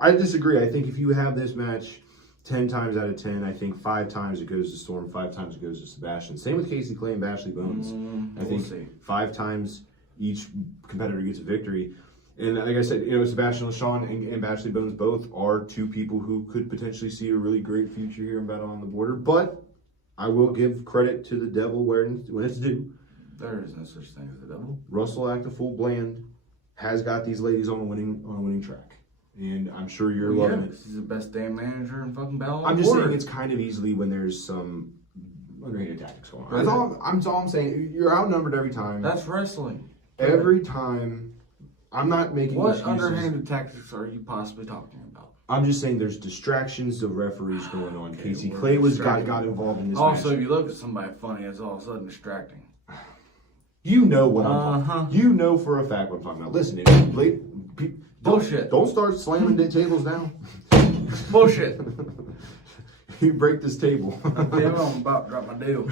I disagree. I think if you have this match 10 times out of 10, I think 5 times it goes to Storm, 5 times it goes to Sebastian. Same with Casey Clay and Bashley Bones. I think 5 times each competitor gets a victory. And like I said, Sebastian LeShawn and Bashley Bones both are two people who could potentially see a really great future here in Battle on the Border. But I will give credit to the devil when it's due. There is no such thing as the devil. Russell Actafull Bland has got these ladies on a winning track. And I'm sure you're loving it. He's the best damn manager in fucking Battle on I'm the just Border. saying it's kind of easily when there's some underhanded tactics going on. That's all I'm saying. You're outnumbered every time. That's wrestling. Every time. I'm not making What excuses. underhanded tactics are you possibly talking about? I'm just saying there's distractions of referees going on. Okay, Casey Clay got involved in this Also, match. if you look at somebody funny, it's all of a sudden distracting. You know what I'm talking about. You know for a fact what I'm talking about. Listen, Bullshit. Don't start slamming the tables down. Bullshit. You break this table. Damn, I'm about to drop my deal.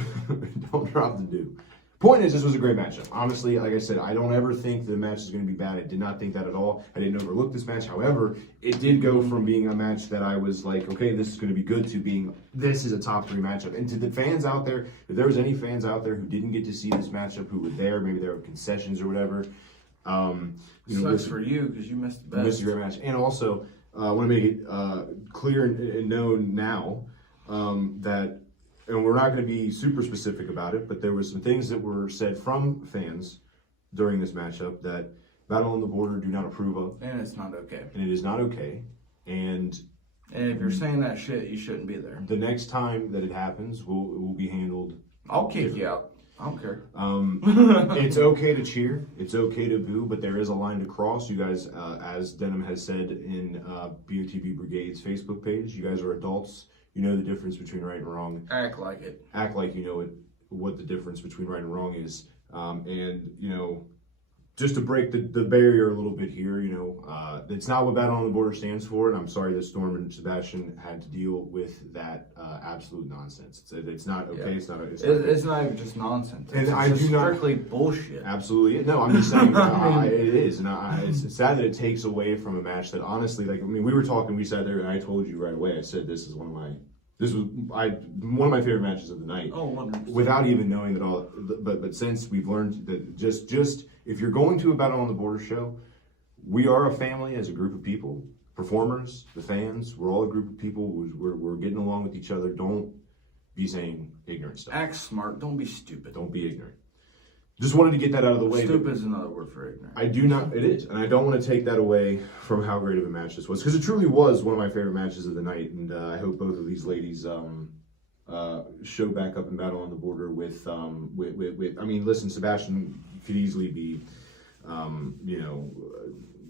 Don't drop the dew. Point is, this was a great matchup. Honestly, like I said, I don't ever think the match is going to be bad. I did not think that at all. I didn't overlook this match. However, it did go from being a match that I was like, okay, this is going to be good, to being, this is a top 3 matchup. And to the fans out there, if there was any fans out there who didn't get to see this matchup, who were there, maybe there were concessions or whatever. Sucks for you because you missed the best. You missed a great match. And also, I want to make it clear and known now that, and we're not going to be super specific about it, but there were some things that were said from fans during this matchup that Battle on the Border do not approve of. And it's not okay. And it is not okay. And if you're saying that shit, you shouldn't be there. The next time that it happens, it will be handled. I'll kick you out. I don't care. It's okay to cheer. It's okay to boo, but there is a line to cross. You guys, as Denham has said in BOTB Brigade's Facebook page, you guys are adults. You know the difference between right and wrong. Act like it. Act like you know what the difference between right and wrong is. And, you know, just to break the barrier a little bit here, you know, it's not what Battle on the Border stands for, and I'm sorry that Storm and Sebastian had to deal with that absolute nonsense. It's not okay. Yeah. It's not even just nonsense. And it's strictly bullshit. Absolutely, no. I'm just saying it is, and it's sad that it takes away from a match that honestly, like, I mean, we were talking, we sat there, and I told you right away. I said this was one of my favorite matches of the night. Oh, 100%. Without even knowing that all, but since we've learned that just if you're going to a Battle on the Border show, we are a family as a group of people, performers, the fans. We're all a group of people. We're getting along with each other. Don't be saying ignorant stuff. Act smart. Don't be stupid. Don't be ignorant. Just wanted to get that out of the way. Stupid is another word for ignorant. I do not. It is, and I don't want to take that away from how great of a match this was, because it truly was one of my favorite matches of the night. And I hope both of these ladies show back up in Battle on the Border with. I mean, listen, Sebastian could easily be, you know,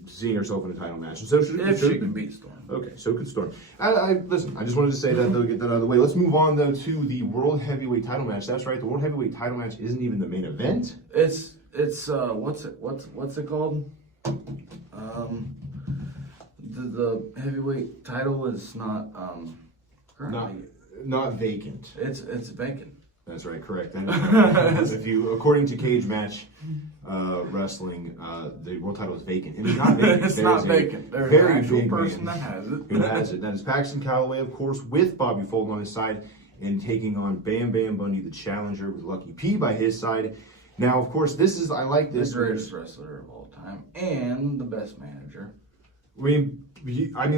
seeing herself in a title match. And so she can beat Storm. Okay, so could Storm. Listen, I just wanted to say that, though, get that out of the way. Let's move on, though, to the World Heavyweight title match. That's right, the World Heavyweight title match isn't even the main event. It's what's it called? The heavyweight title is not not vacant. It's vacant. That's right, correct. If you, according to Cage Match Wrestling, the world title is vacant. And it's not vacant. It's not vacant. There's an actual person that has it. Who has it? That is Paxton Calloway, of course, with Bobby Fulton on his side, and taking on Bam Bam Bundy, the challenger, with Lucky P by his side. Now, of course, I like this. The greatest wrestler of all time, and the best manager. I mean,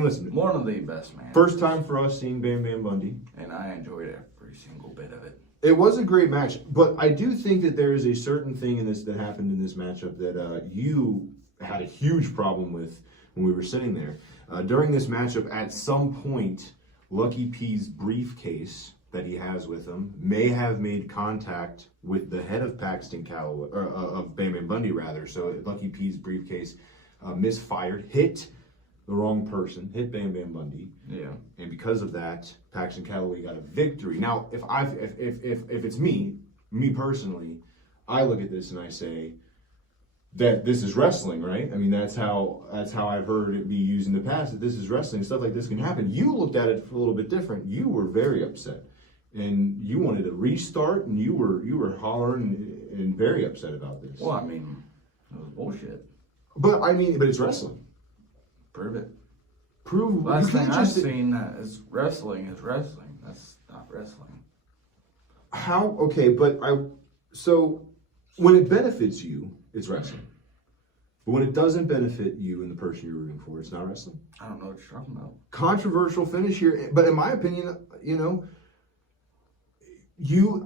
listen. One of the best managers. First time for us seeing Bam Bam Bundy. And I enjoyed every single bit of it. It was a great match, but I do think that there is a certain thing in this that happened in this matchup that you had a huge problem with when we were sitting there. During this matchup, at some point, Lucky P's briefcase that he has with him may have made contact with the head of Paxton Calloway, or of Bam Bam Bundy, rather. So Lucky P's briefcase misfired, hit the wrong person, hit Bam Bam Bundy. Yeah. And because of that, Paxton Calloway got a victory. Now, if it's me personally, I look at this and I say that this is wrestling, right? I mean, that's how I've heard it be used in the past, that this is wrestling, stuff like this can happen. You looked at it a little bit different. You were very upset. And you wanted a restart, and you were hollering and very upset about this. Well, I mean, it was bullshit. But it's wrestling. Prove it. Prove. Last thing I've seen that is wrestling is wrestling. That's not wrestling. How? Okay, but so when it benefits you, it's wrestling. But when it doesn't benefit you and the person you're rooting for, it's not wrestling. I don't know what you're talking about. Controversial finish here, but in my opinion,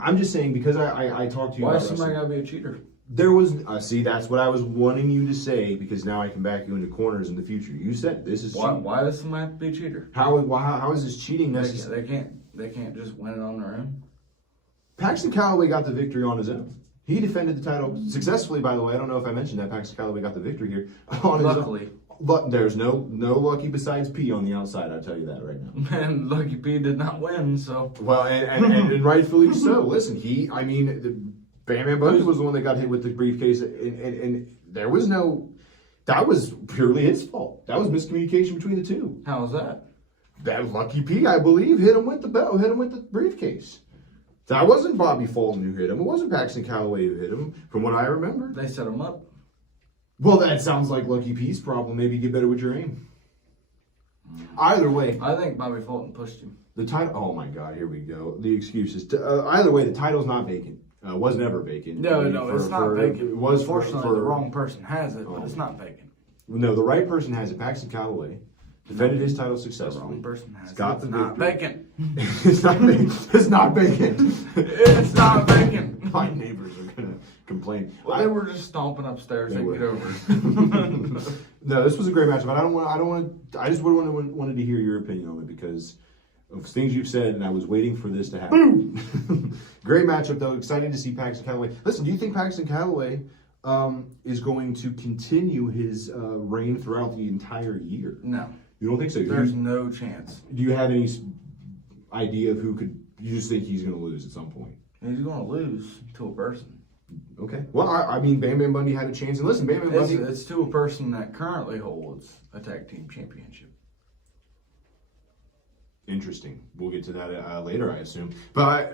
I'm just saying, because I talked to you. Why about is somebody wrestling. gotta be a cheater? There was, see, that's what I was wanting you to say, because now I can back you into corners in the future. You said this is cheating. Why does somebody have to be a cheater? How is this cheating necessary? They can't just win it on their own. Paxton Calloway got the victory on his own. He defended the title successfully, by the way. I don't know if I mentioned that. Paxton Calloway got the victory here on his own. But there's no Lucky besides P on the outside, I'll tell you that right now. And Lucky P did not win, so. Well, and rightfully so. Listen, Bam Bam Bundy was the one that got hit with the briefcase, and there was that was purely his fault. That was miscommunication between the two. How was that? That Lucky P, I believe, hit him with the belt, hit him with the briefcase. That wasn't Bobby Fulton who hit him. It wasn't Paxton Calloway who hit him, from what I remember. They set him up. Well, that sounds like Lucky P's problem. Maybe get better with your aim. Either way. I think Bobby Fulton pushed him. The title, oh my God, here we go. The excuses. Either way, the title's not vacant. Was never vacant. No, it's not vacant. It was Unfortunately, the wrong person has it, but it's not vacant. No, the right person has it. Paxton Calloway. defended his title The successfully. wrong person has Got it. the It's not victory. bacon. It's not bacon. It's not bacon. It's not bacon. My neighbors are gonna complain. Well, they were just stomping upstairs. They were. get over it. No, this was a great match, but I just wanted to hear your opinion on it because of things you've said, and I was waiting for this to happen. Great matchup, though. Excited to see Paxton Calloway. Listen, do you think Paxton Calloway is going to continue his reign throughout the entire year? No. You don't think so? There's no chance. Do you have any idea of who could? You just think he's going to lose at some point? He's going to lose to a person. Okay. Well, I mean, Bam Bam Bundy had a chance, and listen, Bam Bam Bundy. It's to a person that currently holds a tag team championship. Interesting. We'll get to that later, I assume. But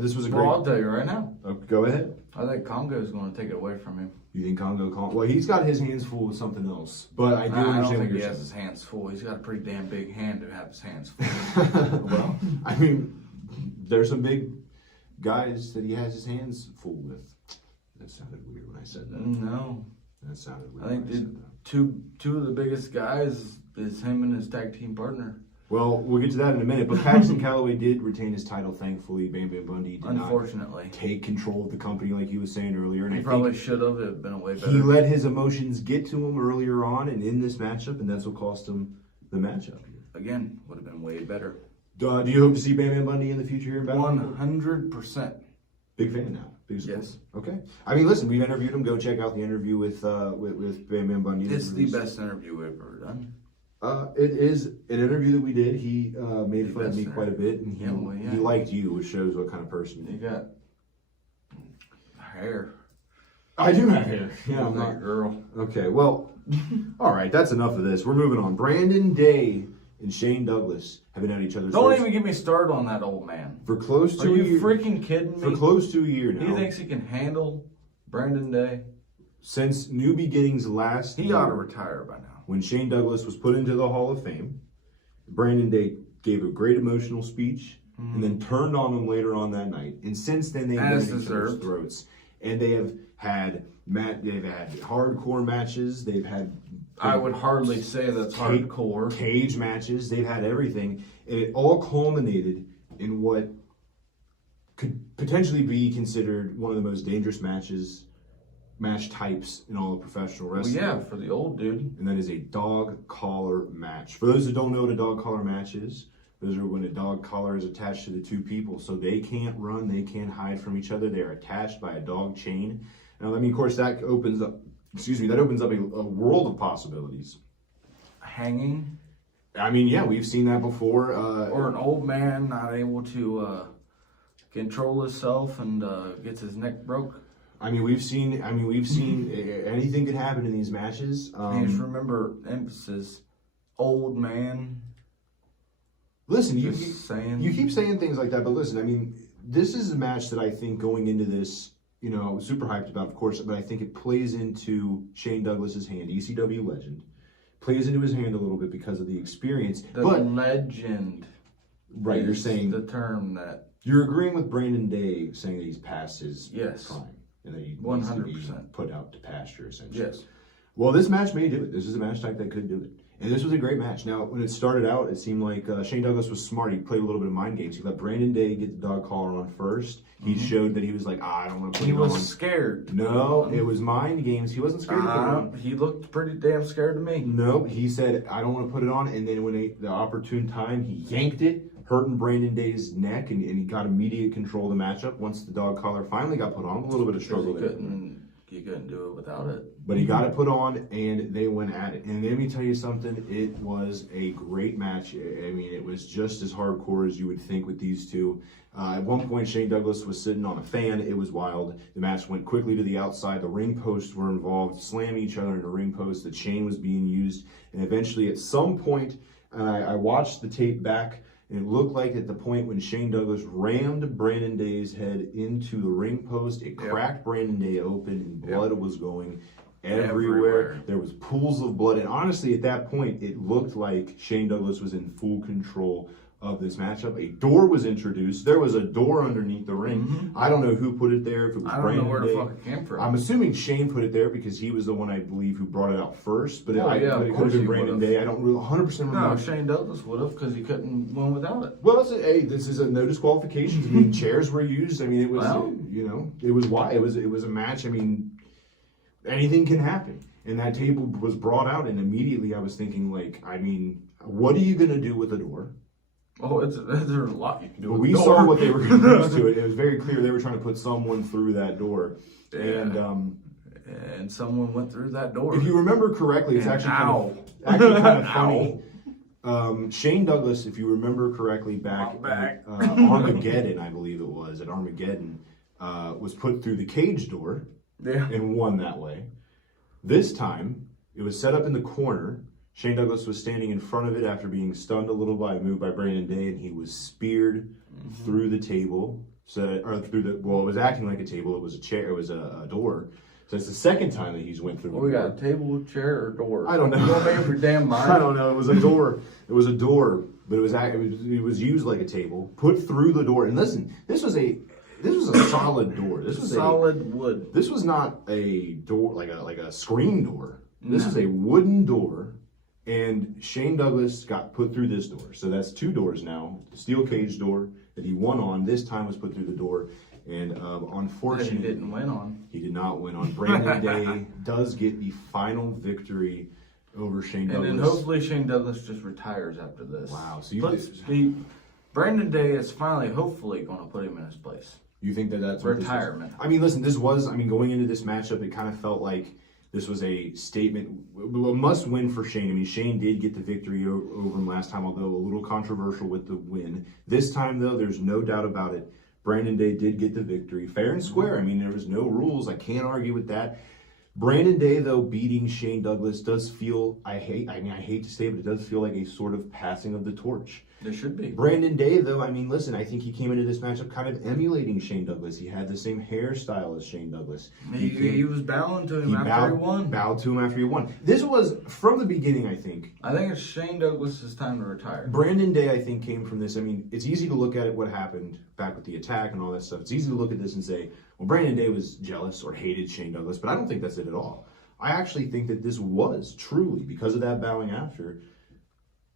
this was a great. Well, I'll tell you right now. Go ahead. I think Congo's going to take it away from him. You think Congo? Well, he's got his hands full with something else. But I do I don't understand think what he you're has saying. his hands full. He's got a pretty damn big hand to have his hands full. Well, I mean, there's some big guys that he has his hands full with. That sounded weird when I said that. No. That sounded weird. I think when I said that. two of the biggest guys is him and his tag team partner. Well, we'll get to that in a minute. But Paxton Calloway did retain his title, thankfully. Bam Bam Bundy did Unfortunately. not take control of the company like he was saying earlier. And He I probably think should have. It would have been a way better. he let his emotions get to him earlier on and in this matchup, and that's what cost him the matchup. Again, would have been way better. Do you hope to see Bam Bam Bundy in the future here in Battle? 100%. Big fan now. Big support. Yes. Okay. I mean, listen, we've interviewed him. Go check out the interview with Bam Bam Bundy. It's the best interview we've ever done. It is an interview that we did. He made The fun of best me quite a bit, and he, Yeah, well, yeah. he liked you, which shows what kind of person You got hair. I do have hair. Yeah, I'm Like a not. girl. Okay, well, all right, that's enough of this. We're moving on. Brandon Day and Shane Douglas have been at each other's Don't throats even get me started on that old man. for close to Are a you year. freaking kidding me? For close to a year now. He thinks he can handle Brandon Day? Since New Beginnings last He year, ought to retire by now. when Shane Douglas was put into the Hall of Fame, Brandon Day gave a great emotional speech and then turned on him later on that night. And since then, they've been at As each other's deserved. throats. And they have had hardcore matches. They've had I would hardly say that's hardcore. cage matches. They've had everything. And it all culminated in what could potentially be considered one of the most dangerous match types in all of professional Well, wrestling. yeah, for the old dude. And that is a dog collar match. For those that don't know what a dog collar match is, those are when a dog collar is attached to the two people. So they can't run, they can't hide from each other. They're attached by a dog chain. Now, I mean, of course, that opens up a world of possibilities. Hanging. I mean, yeah, we've seen that before. Or an old man not able to control himself and gets his neck broke. we've seen anything could happen in these matches. Just remember, emphasis, old man. Listen, you Just saying. keep saying things like that, but listen, I mean, this is a match that I think going into this, I was super hyped about, of course, but I think it plays into Shane Douglas's hand, ECW legend, plays into his hand a little bit because of the experience. The but legend. right, you're is saying the term that. you're agreeing with Brandon Day saying that he's past his Yes. prime and that he needs to 100%. be put out to pasture, essentially. Yes. Well, this match may do it. This is a match type that could do it. And this was a great match. Now, when it started out, it seemed like Shane Douglas was smart. He played a little bit of mind games. He let Brandon Day get the dog collar on first. He showed that he was like, I don't want to put He it was on. scared. No, it was mind games. He wasn't scared to put it on. He looked pretty damn scared to me. No, he said, I don't want to put it on. And then when the opportune time, he yanked it, hurting Brandon Day's neck, and he got immediate control of the matchup. Once the dog collar finally got put on, a little bit of struggle there. You couldn't do it without it. But he got it put on, and they went at it. And let me tell you something, it was a great match. I mean, it was just as hardcore as you would think with these two. At one point, Shane Douglas was sitting on a fan. It was wild. The match went quickly to the outside. The ring posts were involved, slamming each other into ring posts. The chain was being used. And eventually, at some point, and I watched the tape back, and it looked like at the point when Shane Douglas rammed Brandon Day's head into the ring post, it cracked Brandon Day open, and blood was going everywhere. There was pools of blood. And honestly, at that point, it looked like Shane Douglas was in full control of this matchup. A door was introduced. There was a door underneath the ring. Mm-hmm. I don't know who put it there. If it was I don't Brandon know where Day. the fuck it came from. I'm assuming Shane put it there because he was the one, I believe, who brought it out first. But, Oh, yeah, but it of could have course been he Brandon would've. Day. I don't really 100% remember. No, Shane Douglas would have because he couldn't win without it. Well, hey, this is a no disqualifications. I mean, chairs were used. I mean, it was, you know, it was why it was a match. I mean, anything can happen. And that table was brought out, and immediately I was thinking, like, I mean, what are you going to do with a door? Oh, there's a lot you can do But with we the door. saw what they were going to do to it. It was very clear they were trying to put someone through that door. Yeah. And someone went through that door. If you remember correctly, it's And actually kind of funny. Shane Douglas, if you remember correctly, back at Armageddon, I believe it was, at Armageddon, was put through the cage door and won that way. This time, it was set up in the corner. Shane Douglas was standing in front of it after being stunned a little by a move by Brandon Day, and he was speared through the table. It was acting like a table. It was a chair. It was a door. So it's the second time that he's went through. We got a table, chair, or door. I don't know. You don't make up your damn mind. I don't know. It was a door. It was a door, but it was used like a table. Put through the door, and listen, this was a solid door. This was solid wood. This was not a door like a screen door. This is a wooden door, and Shane Douglas got put through this door. So that's two doors now. The steel cage door that he won on this time was put through the door. And unfortunately, he didn't win on. He did not win on. Brandon Day does get the final victory over Shane Douglas. And then hopefully Shane Douglas just retires after this. Wow. So Brandon Day is finally, hopefully, going to put him in his place. You think that's retirement? I mean, listen. Going into this matchup, it kind of felt like this was a statement, a must-win for Shane. I mean, Shane did get the victory over him last time, although a little controversial with the win. This time, though, there's no doubt about it. Brandon Day did get the victory, fair and square. I mean, there was no rules. I can't argue with that. Brandon Day, though, beating Shane Douglas does feel, I hate to say it, but it does feel like a sort of passing of the torch. There should be. Brandon Day, though, I mean, listen, I think he came into this matchup kind of emulating Shane Douglas. He had the same hairstyle as Shane Douglas. He was bowing to him after he won. Bowed to him after he won. This was, from the beginning, I think. I think it's Shane Douglas' time to retire. Brandon Day, I think, came from this. I mean, it's easy to look at it, what happened back with the attack and all that stuff. It's easy to look at this and say, well, Brandon Day was jealous or hated Shane Douglas, but I don't think that's it at all. I actually think that this was truly, because of that bowing after,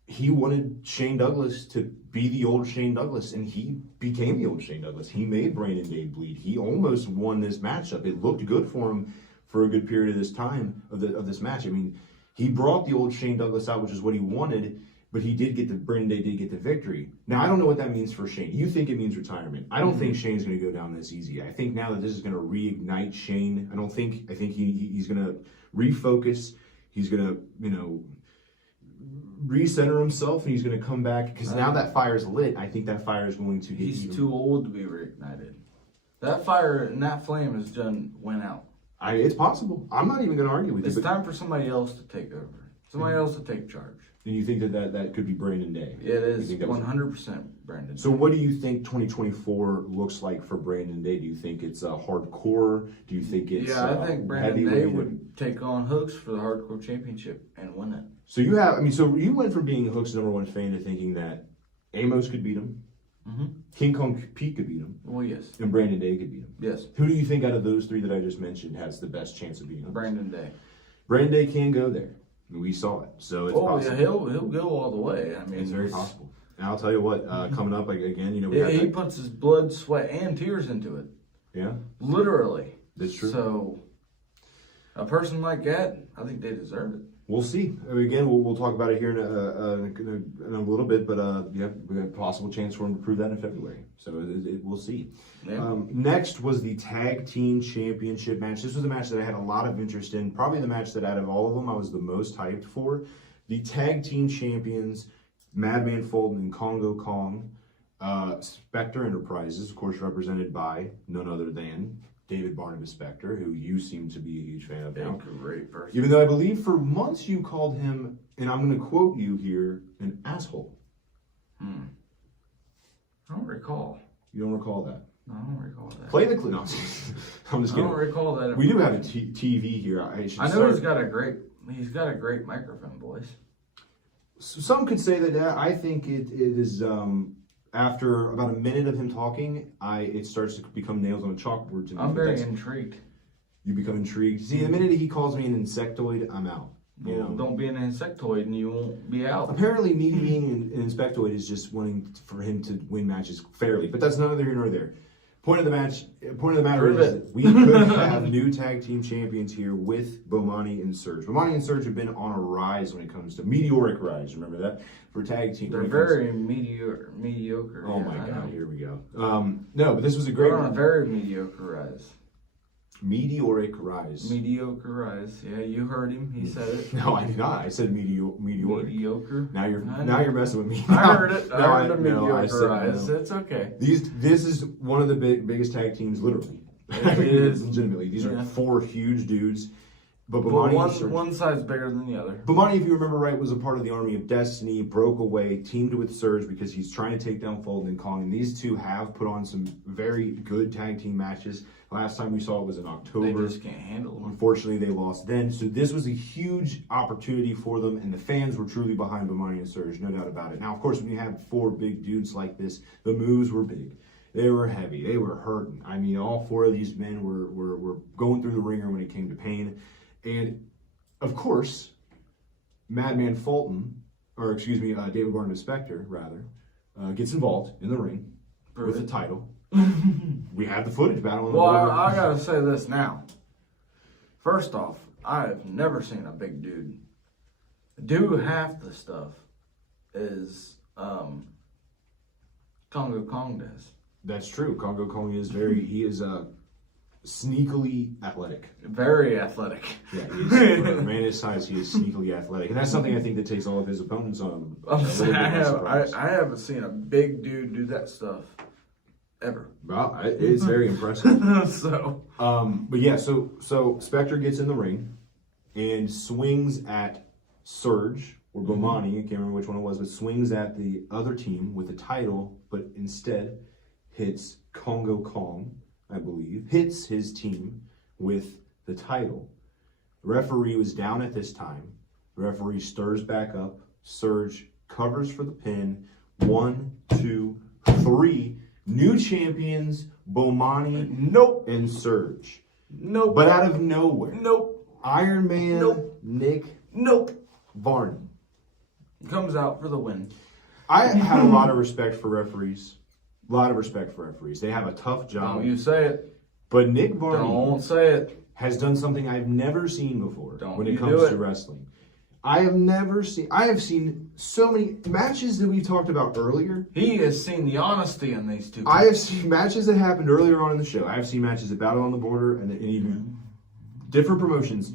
he wanted Shane Douglas to be the old Shane Douglas, and he became the old Shane Douglas. He made Brandon Day bleed. He almost won this matchup. It looked good for him for a good period of this time, of this match. I mean, he brought the old Shane Douglas out, which is what he wanted, but Brandon Day did get the victory. Now, I don't know what that means for Shane. You think it means retirement. I don't think Shane's going to go down this easy. I think now that this is going to reignite Shane, I think he's going to refocus. He's going to, recenter himself, and he's going to come back, because now that fire's lit. I think that fire is going to get He's too old to be reignited. That fire and that flame has went out. It's possible. I'm not even going to argue with you. It's time for somebody else to take over. Somebody else to take charge. And you think that could be Brandon Day? Yeah, it is 100% Brandon Day. So what do you think 2024 looks like for Brandon Day? Do you think it's hardcore? Do you think it's I think Brandon Day would take on Hooks for the Hardcore Championship and win it. So you went from being Hook's #1 fan to thinking that Amos could beat him, King Kong Pete could beat him. Well, yes. And Brandon Day could beat him. Yes. Who do you think out of those three that I just mentioned has the best chance of beating him? Brandon Day. Brandon Day can go there. We saw it, so it's possible. Yeah, he'll go all the way. I mean, it's very possible. And I'll tell you what, coming up again, he puts his blood, sweat, and tears into it. Yeah, literally. That's true. So, a person like that, I think they deserve it. We'll see. Again, we'll talk about it here in a little bit, but we have a possible chance for him to prove that in February. So we'll see. Yeah. Next was the Tag Team Championship match. This was a match that I had a lot of interest in. Probably the match that out of all of them I was the most hyped for. The Tag Team Champions, Madman Fulton and Congo Kong, Spectre Enterprises, of course represented by none other than David Barnabas Spectre, who you seem to be a huge fan of now. Great person. Even though I believe for months you called him, and I'm going to quote you here, an asshole. I don't recall. You don't recall that? No, I don't recall that. Play the clip. No, I'm just kidding. I don't recall that. We do have a TV here. I know he's got a great microphone voice. Some could say that. I think it is. After about a minute of him talking, it starts to become nails on a chalkboard to me. I'm very intrigued. You become intrigued. See, the minute he calls me an insectoid, I'm out. Well, don't be an insectoid and you won't be out. Apparently, me being an insectoid is just wanting for him to win matches fairly, but that's neither here nor there. Point of the matter is that we could have new tag team champions here with Bomani and Surge. Bomani and Surge have been on a rise when it comes to meteoric rise. Remember that for tag team. They're very mediocre. Oh my God! Here we go. No, but this was a great. They're on a very mediocre rise. Meteoric rise. Mediocre rise. Yeah, you heard him. He said it. No, I did not. I said meteoric. Mediocre. Now you're messing with me. I heard it. I heard a mediocre rise. It's okay. This is one of the biggest tag teams, literally. It is legitimately. These are 4 huge dudes. But one side's bigger than the other. Bomani, if you remember right, was a part of the Army of Destiny, broke away, teamed with Surge because he's trying to take down Fulton and Kong. And these two have put on some very good tag team matches. Last time we saw it was in October. They just can't handle them. Unfortunately, they lost then. So this was a huge opportunity for them, and the fans were truly behind Bomani and Surge, no doubt about it. Now, of course, when you have 4 big dudes like this, the moves were big. They were heavy. They were hurting. I mean, all 4 of these men were going through the ringer when it came to pain. And, of course, Madman Fulton, or excuse me, David Barnabas Spector, rather, gets involved in the ring with the title. We have the footage battle on the board. Well, I gotta say this now. First off, I've never seen a big dude do half the stuff as Congo Kong does. That's true. Congo Kong is sneakily athletic. Very athletic. Yeah, for a man his size, he is sneakily athletic. And that's something I think that takes all of his opponents on. I haven't seen a big dude do that stuff ever. Well, it's very impressive. But yeah, so Spectre gets in the ring and swings at Surge or Bomani, I can't remember which one it was, but swings at the other team with the title, but instead hits Congo Kong, I believe, hits his team with the title. The referee was down at this time. The referee stirs back up. Surge covers for the pin. 1, 2, 3. New champions, Bomani, and Surge. But out of nowhere, Iron Man, Nick, Varney comes out for the win. I have a lot of respect for referees. They have a tough job. Don't you say it. But Nick Varney Don't say it. has done something I've never seen before when it do comes it. to wrestling. I have seen so many matches that we talked about earlier. He has seen the honesty in these two. I have seen matches that happened earlier on in the show. I have seen matches at Battle on the Border and even different promotions.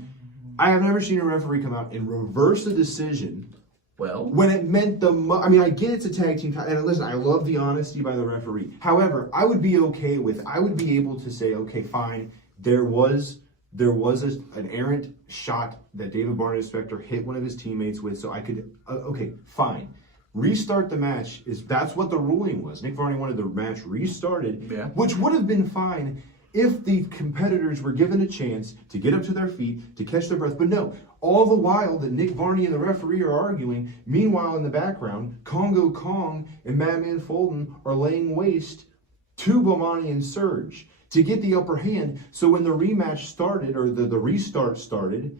I have never seen a referee come out and reverse a decision. Well, when it meant I get it's a tag team, and listen, I love the honesty by the referee. However, I would be able to say, okay, fine, there was an errant shot that David Barnabas Spector hit one of his teammates with, so I could, okay, fine. Restart the match, that's what the ruling was. Nick Varney wanted the match restarted, which would have been fine if the competitors were given a chance to get up to their feet, to catch their breath. But no, all the while that Nick Varney and the referee are arguing, meanwhile in the background, Congo Kong and Madman Fulton are laying waste to Bomani and Surge to get the upper hand. So when the rematch started, or the restart started,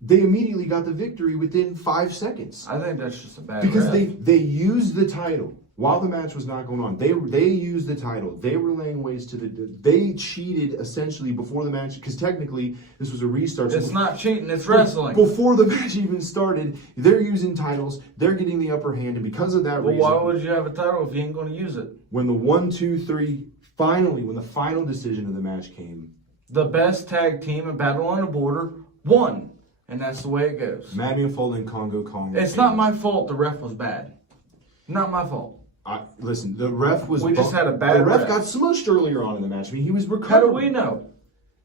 they immediately got the victory within 5 seconds. I think that's just a bad because ref. they used the title while the match was not going on. They used the title. They were laying waste to they cheated essentially before the match, because technically this was a restart. It's not cheating, it's wrestling. Before the match even started, they're using titles. They're getting the upper hand, and because of that reason, why would you have a title if you ain't going to use it? When the 1, 2, 3, when the final decision of the match came, the best tag team in Battle on the Border won. And that's the way it goes. Madman Fulton and Congo Kong. It's not my fault the ref was bad. Not my fault. Listen, the ref was... We just had a bad ref. The ref got smushed earlier on in the match. I mean, he was recovering. How do we know?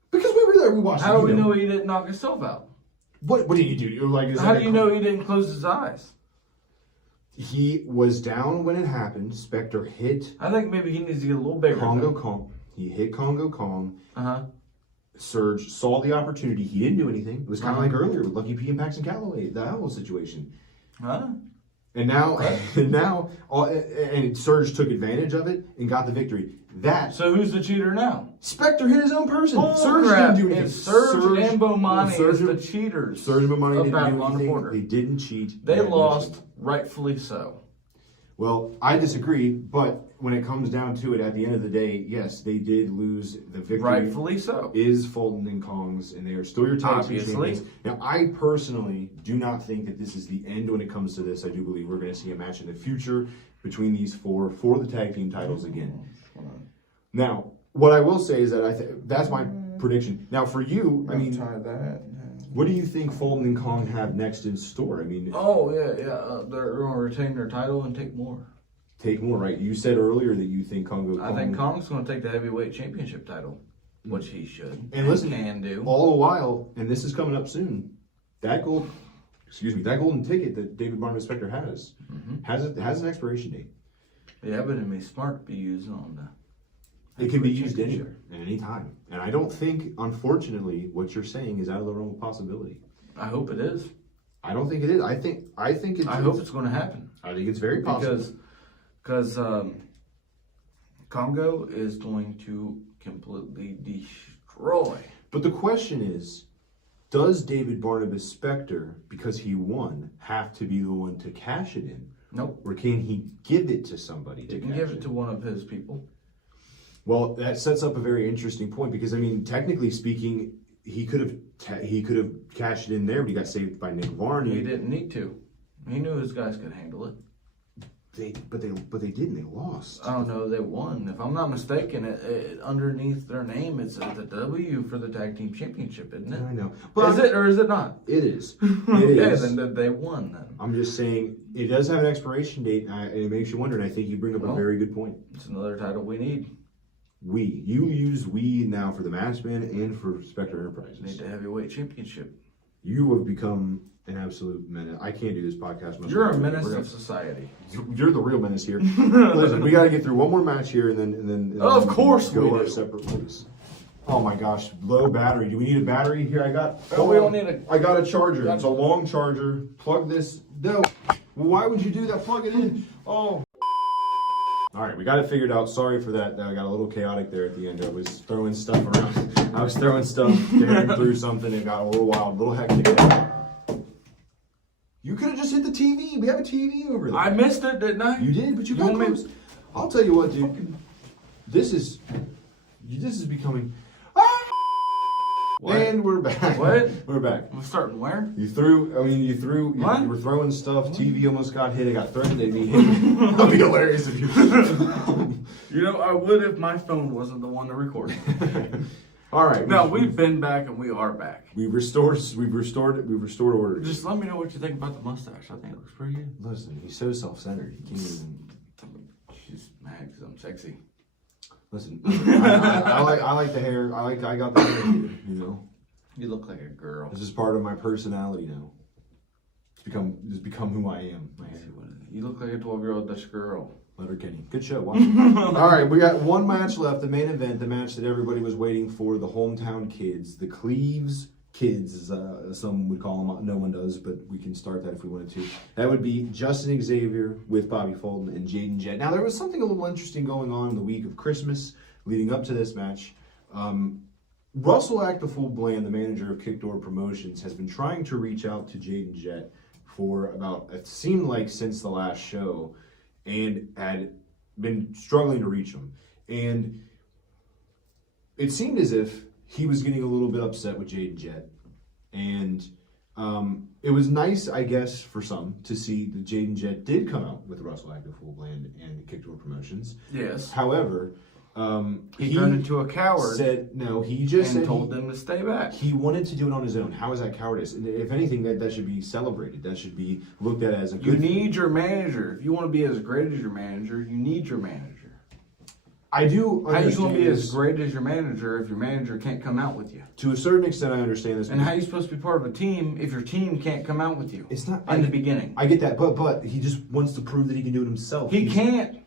Because we were there, we watched it. How do we know he didn't knock himself out? What did he do? How do you know he didn't close his eyes? He was down when it happened. Spector hit... I think maybe he needs to get a little bigger. Congo Kong. He hit Congo Kong. Uh-huh. Surge saw the opportunity. He didn't do anything. It was kind of like earlier with Lucky P and Paxton Calloway, the Owl situation. Huh? And now, and Surge took advantage of it and got the victory. So who's the cheater now? Spectre hit his own person. Surge didn't do anything. It's Surge and Bomani is the cheaters. Surge and Bomani didn't do on the anything. border. They didn't cheat. They lost, rightfully so. Well, I disagree, but when it comes down to it, at the end of the day, yes, they did lose. The victory Rightfully so. is Fulton and Kong's, and they are still your tag team champions. Now, I personally do not think that this is the end when it comes to this. I do believe we're going to see a match in the future between these four for the tag team titles again. Now, what I will say is that that's my prediction. Now, for you, I mean, what do you think Fulton and Kong have next in store? I mean, they're going to retain their title and take more. Take more, right? You said earlier that you think Kong. I think Kong's going to take the heavyweight championship title, which he should and listen, can do. All the while, and this is coming up soon. That golden ticket that David Barnum Spectre has has an expiration date. Yeah, but it'd be smart to be used on the. It can be used anywhere, at any time. And I don't think, unfortunately, what you're saying is out of the realm of possibility. I hope it is. I don't think it is. I think it's. I hope it's going to happen. I think it's very possible. Because Congo is going to completely destroy. But the question is, does David Barnabas Spectre, because he won, have to be the one to cash it in? Nope. Or can he give it to somebody? He can give it to one of his people. Well, that sets up a very interesting point because, I mean, technically speaking, he could have cashed it in there, but he got saved by Nick Varney. He didn't need to. He knew his guys could handle it. But they didn't. They lost. I don't know. They won. If I'm not mistaken, underneath their name, it's a W for the tag team championship, isn't it? I know. But is it or is it not? It is. It is. Then they won. Then I'm just saying it does have an expiration date, and it makes you wonder. And I think you bring up a very good point. It's another title we need. You use we now for the Matchman and for Spectre Enterprises. Need the heavyweight championship. You have become an absolute menace. I can't do this podcast. You're a menace of society. You're the real menace here. Listen, we got to get through one more match here, and then of course go we our do. separate ways. Oh my gosh, low battery. Do we need a battery here? We don't need I got a charger. It's a long charger. Plug this. No. Why would you do that? Plug it in. Oh. All right, we got it figured out. Sorry for that. I got a little chaotic there at the end. I was throwing stuff around. Darren threw something. It got a little wild, a little hectic. You could have just hit the TV. We have a TV over there. I missed it, didn't I? You did, but you got close. I'll tell you what, dude. This is becoming. What? And we're back. What? We're back. I'm starting where? You threw. What? You were throwing stuff. TV almost got hit. It got threatened at me. That'd be hilarious if you. You know, I would if my phone wasn't the one to record. All right. No, we've been back and we are back. We've restored order. Just let me know what you think about the mustache. I think it looks pretty good. Listen, he's so self-centered. He can't even. She's mad because I'm sexy. Listen, I like the hair. I got the hair, you know. You look like a girl. This is part of my personality now. It's become who I am. You look like a 12-year-old Dutch girl. Letterkenny. Good show. Watch it. All right, we got one match left. The main event, the match that everybody was waiting for. The hometown kids, the Cleves kids, as some would call them. No one does, but we can start that if we wanted to. That would be Justin Xavier with Bobby Fulton and Jaden Jett. Now, there was something a little interesting going on in the week of Christmas leading up to this match. Russell Actaful-Bland, the manager of Kickdoor Promotions, has been trying to reach out to Jaden Jett for about, it seemed like since the last show, and had been struggling to reach him. And it seemed as if he was getting a little bit upset with Jaden Jett. And it was nice, I guess, for some to see that Jaden Jett did come out with Russell Actaful-Bland and Kickdoor Promotions. Yes. However, he turned into a coward. He told them to stay back. He wanted to do it on his own. How is that cowardice? If anything, that should be celebrated. That should be looked at as a good thing. You need your manager. If you want to be as great as your manager, you need your manager. I do understand. How are you going to be as great as your manager if your manager can't come out with you? To a certain extent, I understand this. And how are you supposed to be part of a team if your team can't come out with you? It's not in the beginning. I get that, but he just wants to prove that he can do it himself. He can't.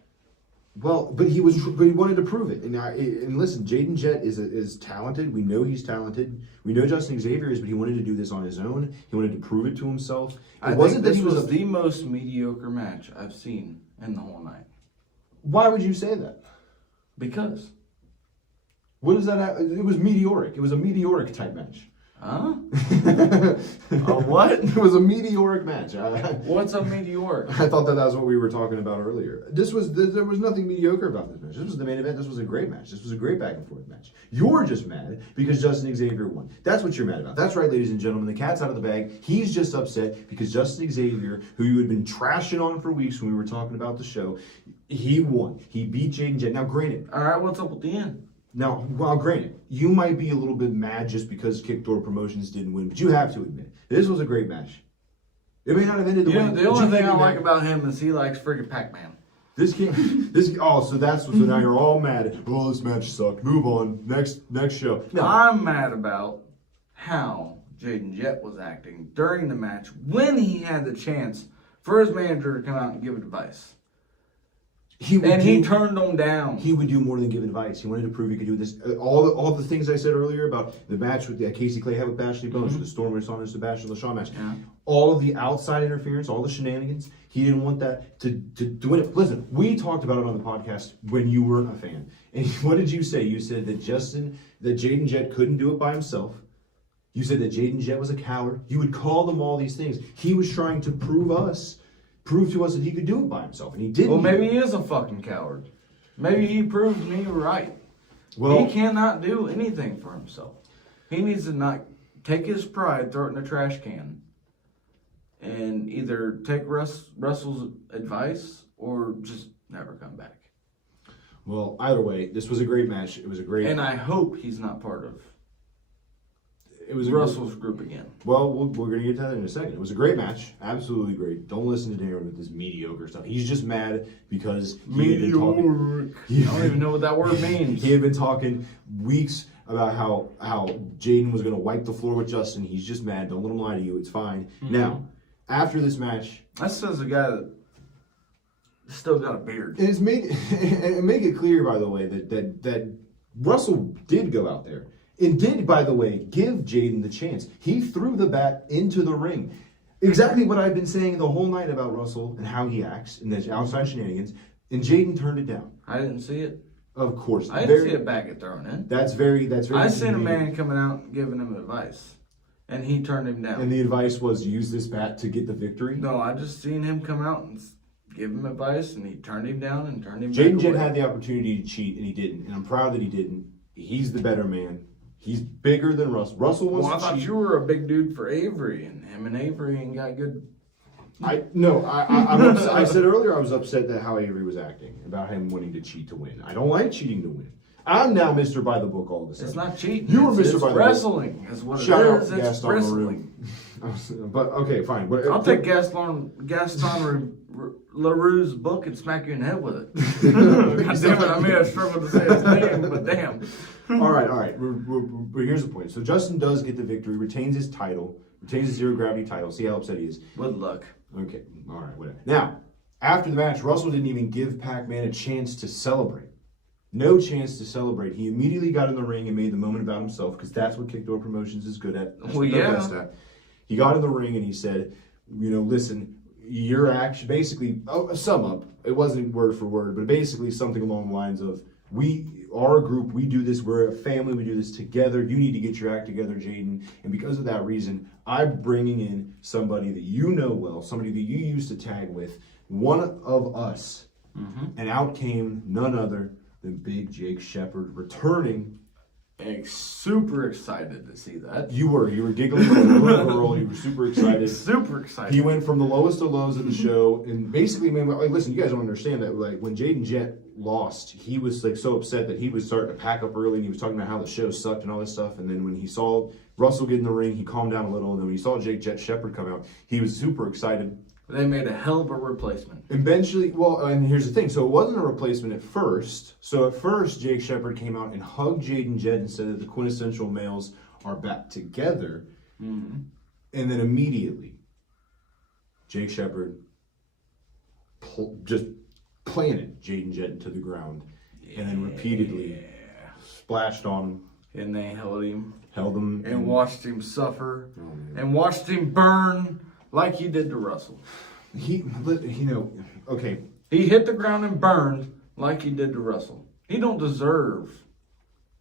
Well, but he wanted to prove it, and listen, Jaden Jett is talented. We know he's talented. We know Justin Xavier is, but he wanted to do this on his own. He wanted to prove it to himself. I think this was the most mediocre match I've seen in the whole night. Why would you say that? Because. What does that have? It was meteoric. It was a meteoric type match. Huh? What? It was a meteoric match. What's a meteoric? I thought that was what we were talking about earlier. There was nothing mediocre about this match. This was the main event. This was a great match. This was a great back and forth match. You're just mad because Justin Xavier won. That's what you're mad about. That's right, ladies and gentlemen. The cat's out of the bag. He's just upset because Justin Xavier, who you had been trashing on for weeks when we were talking about the show, he won. He beat Jaden Jett. Now, granted. All right, what's up with the end? Now, well, granted, you might be a little bit mad just because Kickdoor Promotions didn't win, but you have to admit, this was a great match. It may not have ended the way. The only thing I like about him is he likes friggin' Pac-Man. So now you're all mad. Oh, this match sucked. Move on. Next show. No. I'm mad about how Jaden Jett was acting during the match when he had the chance for his manager to come out and give advice. He turned them down. He would do more than give advice. He wanted to prove he could do this. All the things I said earlier about the match with Casey Clay had with Bashley Bones, the Stormer Saunders Sebastian LaShawn match, all of the outside interference, all the shenanigans, he didn't want that to win it. Listen, we talked about it on the podcast when you weren't a fan. And what did you say? You said that Jaden Jett couldn't do it by himself. You said that Jaden Jett was a coward. You would call them all these things. He was trying to prove to us that he could do it by himself, and he didn't. Well, maybe he is a fucking coward. Maybe he proved me right. Well, he cannot do anything for himself. He needs to not take his pride, throw it in a trash can, and either take Russell's advice or just never come back. Well, either way, this was a great match. It was a great... And I hope he's not part of Russell's group again. Well, we're going to get to that in a second. It was a great match. Absolutely great. Don't listen to Darren with this mediocre stuff. He's just mad because I don't even know what that word means. He had been talking weeks about how Jaden was going to wipe the floor with Justin. He's just mad. Don't let him lie to you. It's fine. Mm-hmm. Now, after this match... That says a guy that still got a beard. And make it clear, by the way, that Russell did go out there. And did, by the way, give Jaden the chance. He threw the bat into the ring. Exactly what I've been saying the whole night about Russell and how he acts and the outside shenanigans. And Jaden turned it down. I didn't see it. Of course. I didn't see it back at thrown in. That's very. I seen a man coming out and giving him advice. And he turned him down. And the advice was use this bat to get the victory? No, I just seen him come out and give him advice, and he turned him down and turned him Jaden Jett had the opportunity to cheat, and he didn't. And I'm proud that he didn't. He's the better man. He's bigger than Russell. Russell wants to cheat. I thought you were a big dude for Avery, and him and Avery ain't got good. I'm upset. I said earlier I was upset at how Avery was acting, about him wanting to cheat to win. I don't like cheating to win. I'm now Mr. By the Book all of a sudden. It's not cheating. You were Mr. By the Book. Wrestling is what Shout it is. Out It's wrestling. But okay, fine. I'll take Gaston LaRue's book and smack you in the head with it. God damn it, I may have struggled to say his name, but damn. All right. But here's the point. So Justin does get the victory, retains his title, retains his zero gravity title. See how upset he is. Good luck. Okay. All right. Whatever. Now, after the match, Russell didn't even give Pac-Man a chance to celebrate. No chance to celebrate. He immediately got in the ring and made the moment about himself because that's what Kickdoor Promotions is good at. That's what they're best at. He got in the ring and he said, listen, your action, basically, sum up. It wasn't word for word, but basically something along the lines of, our group, we do this, we're a family, we do this together. You need to get your act together, Jaden. And because of that reason, I'm bringing in somebody that you know well, somebody that you used to tag with, one of us. Mm-hmm. And out came none other than Big Jake Shepard returning. Super excited to see that. You were giggling like a little girl. You were super excited. Super excited. He went from the lowest of lows of the show, and basically, man, listen, you guys don't understand that. Like when Jaden Jett lost, he was like so upset that he was starting to pack up early, and he was talking about how the show sucked and all this stuff. And then when he saw Russell get in the ring, he calmed down a little. And then when he saw Jake Jett Shepard come out, he was super excited. They made a hell of a replacement. Eventually, and here's the thing. So it wasn't a replacement at first. So at first, Jake Shepard came out and hugged Jaden Jett and said that the quintessential males are back together. Mm-hmm. And then immediately, Jake Shepard just planted Jaden Jett into the ground, and then repeatedly splashed on him. And they held him. And watched him suffer. And watched him burn like he did to Russell. He hit the ground and burned like he did to Russell. He don't deserve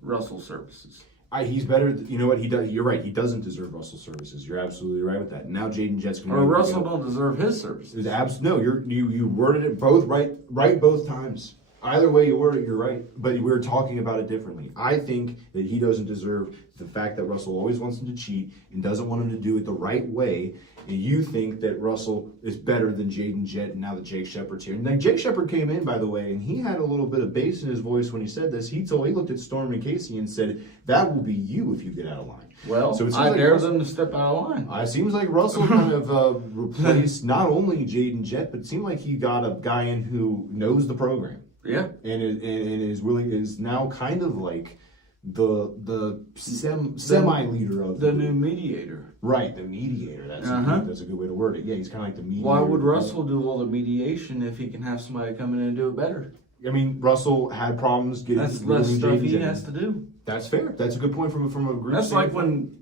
Russell's services. He's better. You know what he does? You're right. He doesn't deserve Russell's services. You're absolutely right with that. Now Jaden Jett's going to. Or Russell don't deserve his services. No, you worded it both right both times. Either way you word it, you're right. But we're talking about it differently. I think that he doesn't deserve the fact that Russell always wants him to cheat and doesn't want him to do it the right way. And you think that Russell is better than Jaden Jett, and now that Jake Shepard's here. And Jake Shepard came in, by the way, and he had a little bit of bass in his voice when he said this. He looked at Storm and Casey and said, "That will be you if you get out of line." Well, so I dare them to step out of line. It seems like Russell kind of replaced not only Jaden Jett, but it seemed like he got a guy in who knows the program. Yeah, and is now kind of like the semi leader of the new mediator. Right, the mediator. That's a good way to word it. Yeah, he's kind of like the mediator. Why would Russell do all the mediation if he can have somebody come in and do it better? I mean, Russell had problems getting. That's less stuff he has to do. That's fair. That's a good point from a group. That's like when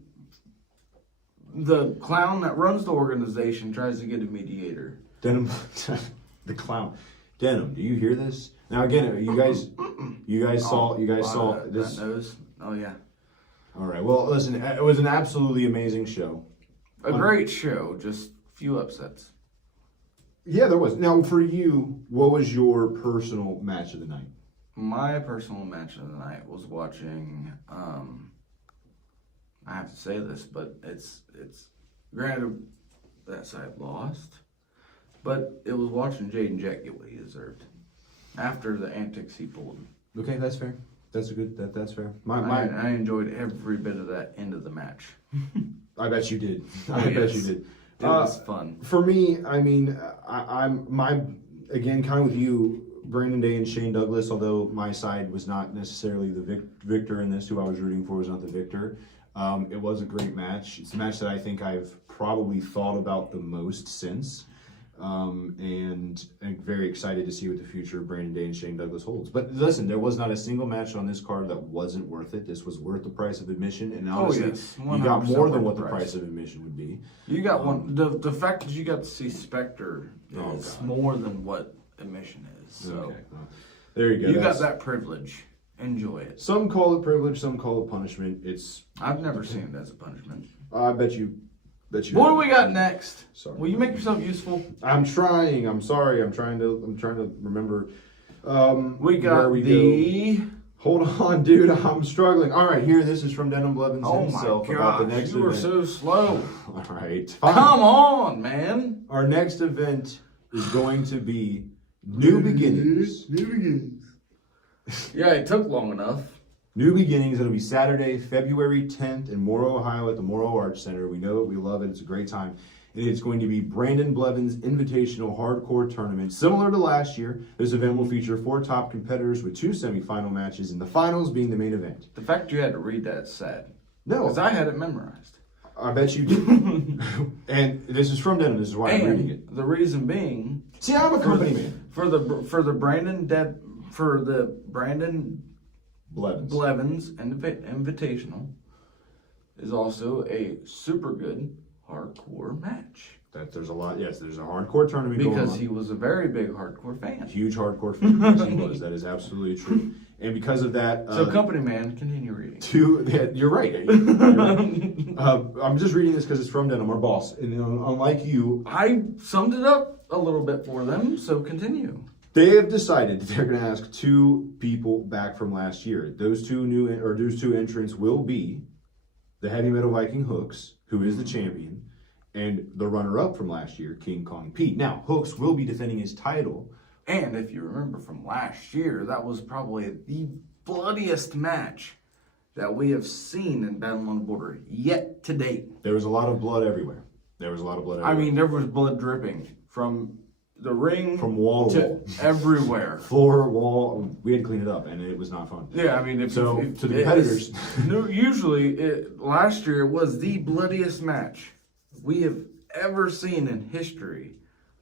the clown that runs the organization tries to get a mediator. Denham, the clown. Denham, do you hear this? Now again, you guys saw this. That nose. Oh yeah. All right. Well, listen, it was an absolutely amazing show. A great show. Just a few upsets. Yeah, there was. Now, for you, what was your personal match of the night? My personal match of the night was watching. I have to say this, but it's granted that side lost, but it was watching Jaden Jett get what he deserved after the antics he pulled. Okay, that's fair. That's fair. I enjoyed every bit of that end of the match. I bet you did. I bet you did. It was fun. For me, I mean, I'm again kind of with you, Brandon Day and Shane Douglas. Although my side was not necessarily the victor in this, who I was rooting for was not the victor. It was a great match. It's a match that I think I've probably thought about the most since. And I'm very excited to see what the future of Brandon Day and Shane Douglas holds. But listen, there was not a single match on this card that wasn't worth it. This was worth the price of admission, and honestly, you got more than what the price of admission would be. You got one. The fact that you got to see Spectre is more than what admission is. So okay. There you go. You got that privilege. Enjoy it. Some call it privilege, some call it punishment. I've never seen it as a punishment. I bet you. What do we got next? Sorry. Will you make yourself useful? I'm trying. I'm sorry. I'm trying to remember. We got the. Hold on, dude. I'm struggling. All right, here. This is from Denham Blevins himself. Oh my about the gosh, next you event. are so slow. All right. Fine. Come on, man. Our next event is going to be New Beginnings. New Beginnings. Yeah, it took long enough. New Beginnings. It'll be Saturday, February 10th in Morrow, Ohio at the Morrow Arts Center. We know it. We love it. It's a great time. And it's going to be Brandon Blevins Invitational Hardcore Tournament. Similar to last year, this event will feature 4 top competitors with 2 semifinal matches, and the finals being the main event. The fact you had to read that is sad. No. Because I had it memorized. I bet you did. And this is from Denham. This is why I'm reading it. The reason being... See, I'm a company man. For the Brandon Blevins Invitational is also a super good hardcore match. There's a lot. Yes, there's a hardcore tournament going on. Because he was a very big hardcore fan. Huge hardcore fan. Yes, he was. That is absolutely true. And because of that... So, company man, continue reading. You're right. You're right. I'm just reading this because it's from Denham, our boss. And unlike you... I summed it up a little bit for them, so continue. They have decided that they're going to ask 2 people back from last year. Those 2 entrants will be the Heavy Metal Viking Hooks, who is the champion, and the runner-up from last year, King Kong Pete. Now, Hooks will be defending his title. And if you remember from last year, that was probably the bloodiest match that we have seen in Battle on the Border yet to date. There was a lot of blood everywhere. I mean, there was blood dripping from the ring, from wall to wall, everywhere. Floor, wall. We had to clean it up, and it was not fun. Yeah, I mean, to the competitors. Usually, last year it was the bloodiest match we have ever seen in history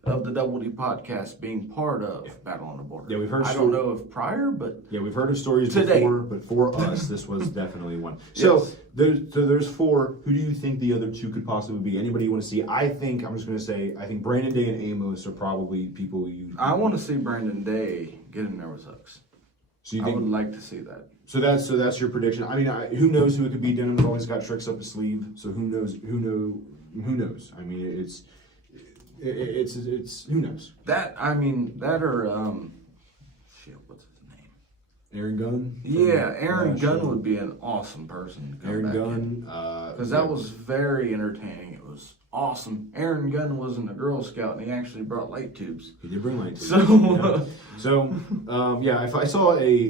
of the Double D podcast being part of Battle on the Border. Yeah, we've heard. I don't know if prior, but yeah, we've heard of stories today. before, but for us, this was definitely one. So there's 4. Who do you think the other 2 could possibly be? Anybody you want to see? I'm just going to say, I think Brandon Day and Amos are probably people you. I want to see Brandon Day get in there with Hooks. So you I think, would like to see that. So that's your prediction. I mean, who knows who it could be? Denham's always got tricks up his sleeve. So who knows? Who knows? I mean, it's who knows? That or shit, what's his name? Aaron Gunn. Yeah, Aaron Gunn would be an awesome person. Aaron Gunn, because that was very entertaining. It was awesome. Aaron Gunn wasn't a Girl Scout, and he actually brought light tubes. He did bring light tubes. If I saw a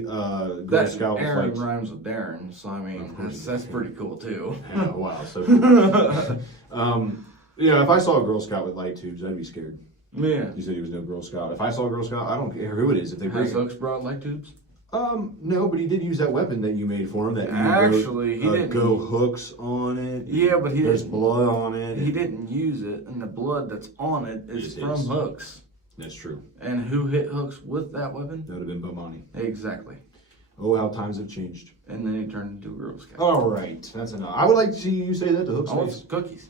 Girl Scout, Aaron rhymes with Darren, so I mean that's pretty cool too. Yeah, wow, so cool. If I saw a Girl Scout with light tubes, I'd be scared. Yeah. You said he was no Girl Scout. If I saw a Girl Scout, I don't care who it is. If they bring Hooks brought light tubes? No, but he did use that weapon that you made for him. That actually, he didn't go hooks on it. Yeah, but there's blood on it. He didn't use it, and the blood that's on it is from Hooks. That's true. And who hit Hooks with that weapon? That would have been Bomani. Exactly. Oh, how times have changed. And then he turned into a Girl Scout. All right, that's enough. I would like to see you say that to Hooks. I want some cookies.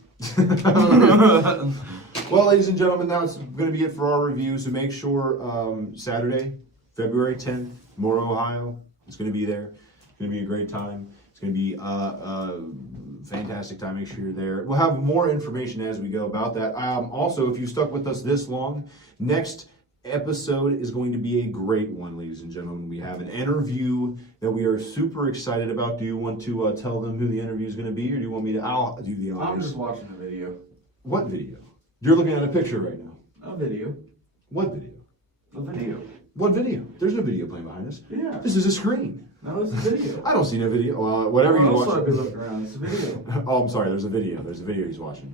Well, ladies and gentlemen, that's going to be it for our review. So make sure Saturday, February 10th, Moore, Ohio. It's going to be there. It's going to be a great time. It's going to be a fantastic time. Make sure you're there. We'll have more information as we go about that. Also, if you stuck with us this long, next episode is going to be a great one, ladies and gentlemen. We have an interview that we are super excited about. Do you want to tell them who the interview is going to be, or do you want me to? I'll do the honors. I'm just watching a video. What video? You're looking at a picture right now. A video. What video? A video. What video? There's no video playing behind us. Yeah. This is a screen. No, it's a video. I don't see no video. Whatever you watch. I'd be looking around. It's a video. Oh, I'm sorry. There's a video. There's a video he's watching.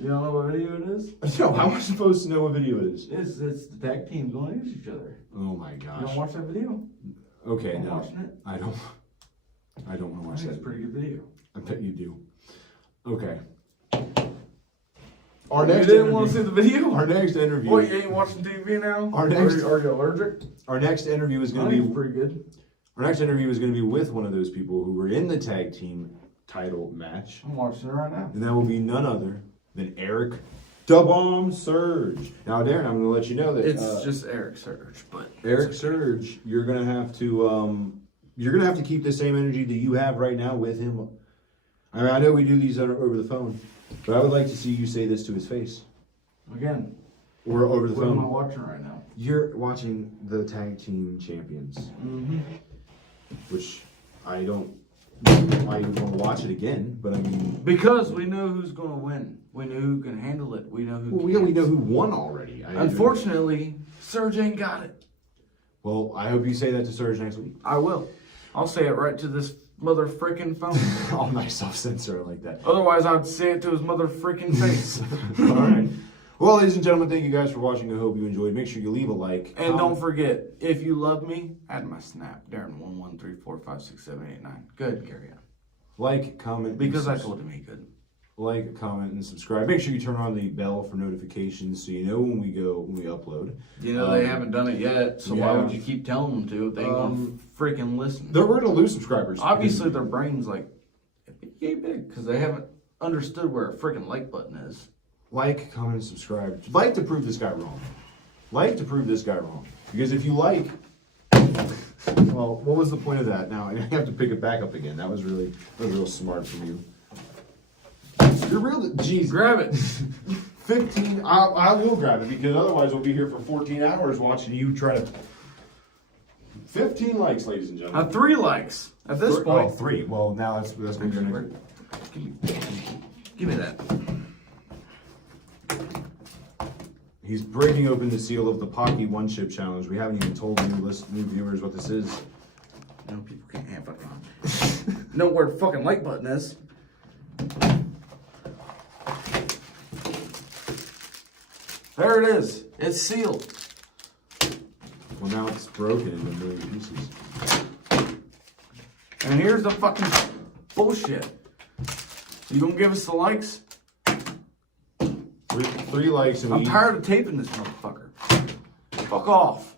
You don't know what video it is? No, how am I supposed to know what video it is? It's the tag team going against each other. Oh my gosh. You don't watch that video? Okay, no. Watching it? I don't want to watch that. It's a pretty good video. I bet you do. Okay. You didn't want to see the video? Our next interview. What, you ain't watching TV now? Are you allergic? Our next interview is going to be pretty good. Our next interview is going to be with one of those people who were in the tag team title match. I'm watching it right now. And that will be none other than Eric Da Bomb Surge. Now, Darren, I'm going to let you know that it's just Eric Surge, but Eric Surge, you're going to have to keep the same energy that you have right now with him. I mean, I know we do these over the phone, but I would like to see you say this to his face. Again. Or over the phone. What am I watching right now? You're watching the tag team champions. Mm-hmm. Which I don't know why you want to watch it again, but I mean... Because we know who's going to win. We know who can handle it. We know who we know who won already. Unfortunately, Surge ain't got it. Well, I hope you say that to Surge next week. I will. I'll say it right to this mother frickin' phone. Oh, nice self-censor like that. Otherwise, I'd say it to his mother frickin' face. All right. Well, ladies and gentlemen, thank you guys for watching. I hope you enjoyed. Make sure you leave a like. And don't forget, if you love me, add my snap. Darren1134567889. Go ahead and carry on. Like, comment. Because I told him he could. Like, comment, and subscribe. Make sure you turn on the bell for notifications so you know when we upload. You know, they haven't done it yet, so why would you keep telling them to if they don't freaking listen? We're going to lose subscribers. Obviously, their brain's like, yay big, because they haven't understood where a freaking like button is. Like, comment, and subscribe. Like to prove this guy wrong. Like to prove this guy wrong. Because if you like... Well, what was the point of that? Now, I have to pick it back up again. That was real smart from you. You're real... Jeez. Grab it. 15... I will grab it, because otherwise we'll be here for 14 hours watching you try to... 15 likes, ladies and gentlemen. 3 likes at this point. Oh, 3. Well, now that's going to be our next... Give me that. He's breaking open the seal of the Pocky One Chip Challenge. We haven't even told new viewers what this is. No, people can't have it. Know where the fucking like button is. There it is. It's sealed. Well, now it's broken into a million pieces. And here's the fucking bullshit. You gonna give us the likes? 3 likes and I'm tired of taping this motherfucker. Fuck off.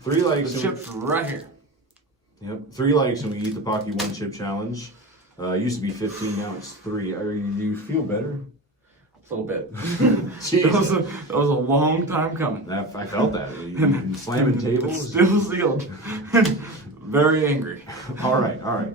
3 likes. The chips are right here. Yep. 3 likes and we eat the Pocky 1 chip challenge. It used to be 15, now it's 3. Do you feel better? A little bit. Jesus. That was a long time coming. I felt that. You've been slamming tables. Still sealed. Very angry. All right.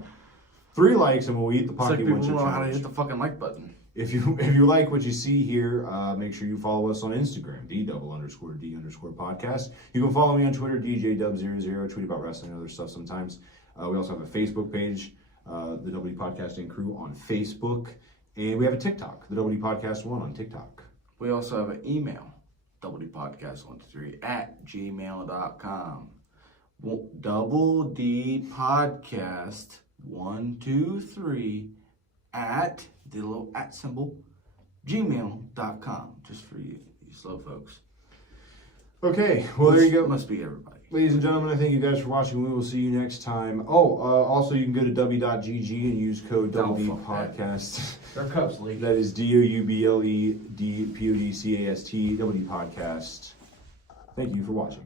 3 likes and we'll eat the It's like Pocky people 1 chip don't know how to challenge. hit the fucking like button. If you like what you see here, make sure you follow us on Instagram, _D_podcast. You can follow me on Twitter, DJDub00. Tweet about wrestling and other stuff sometimes. We also have a Facebook page, the WD Podcasting Crew on Facebook. And we have a TikTok, the WD Podcast 1 on TikTok. We also have an email, wdpodcast123@gmail.com. Double D Podcast 123 at the little @ symbol gmail.com. Just for you slow folks. Okay, well there you go. Must be everybody. Ladies and gentlemen, I thank you guys for watching. We will see you next time. Also you can go to w.gg and use code WDPodcast. Their cups leak. That is DOUBLEDPODCAST, WD Podcast. Thank you for watching.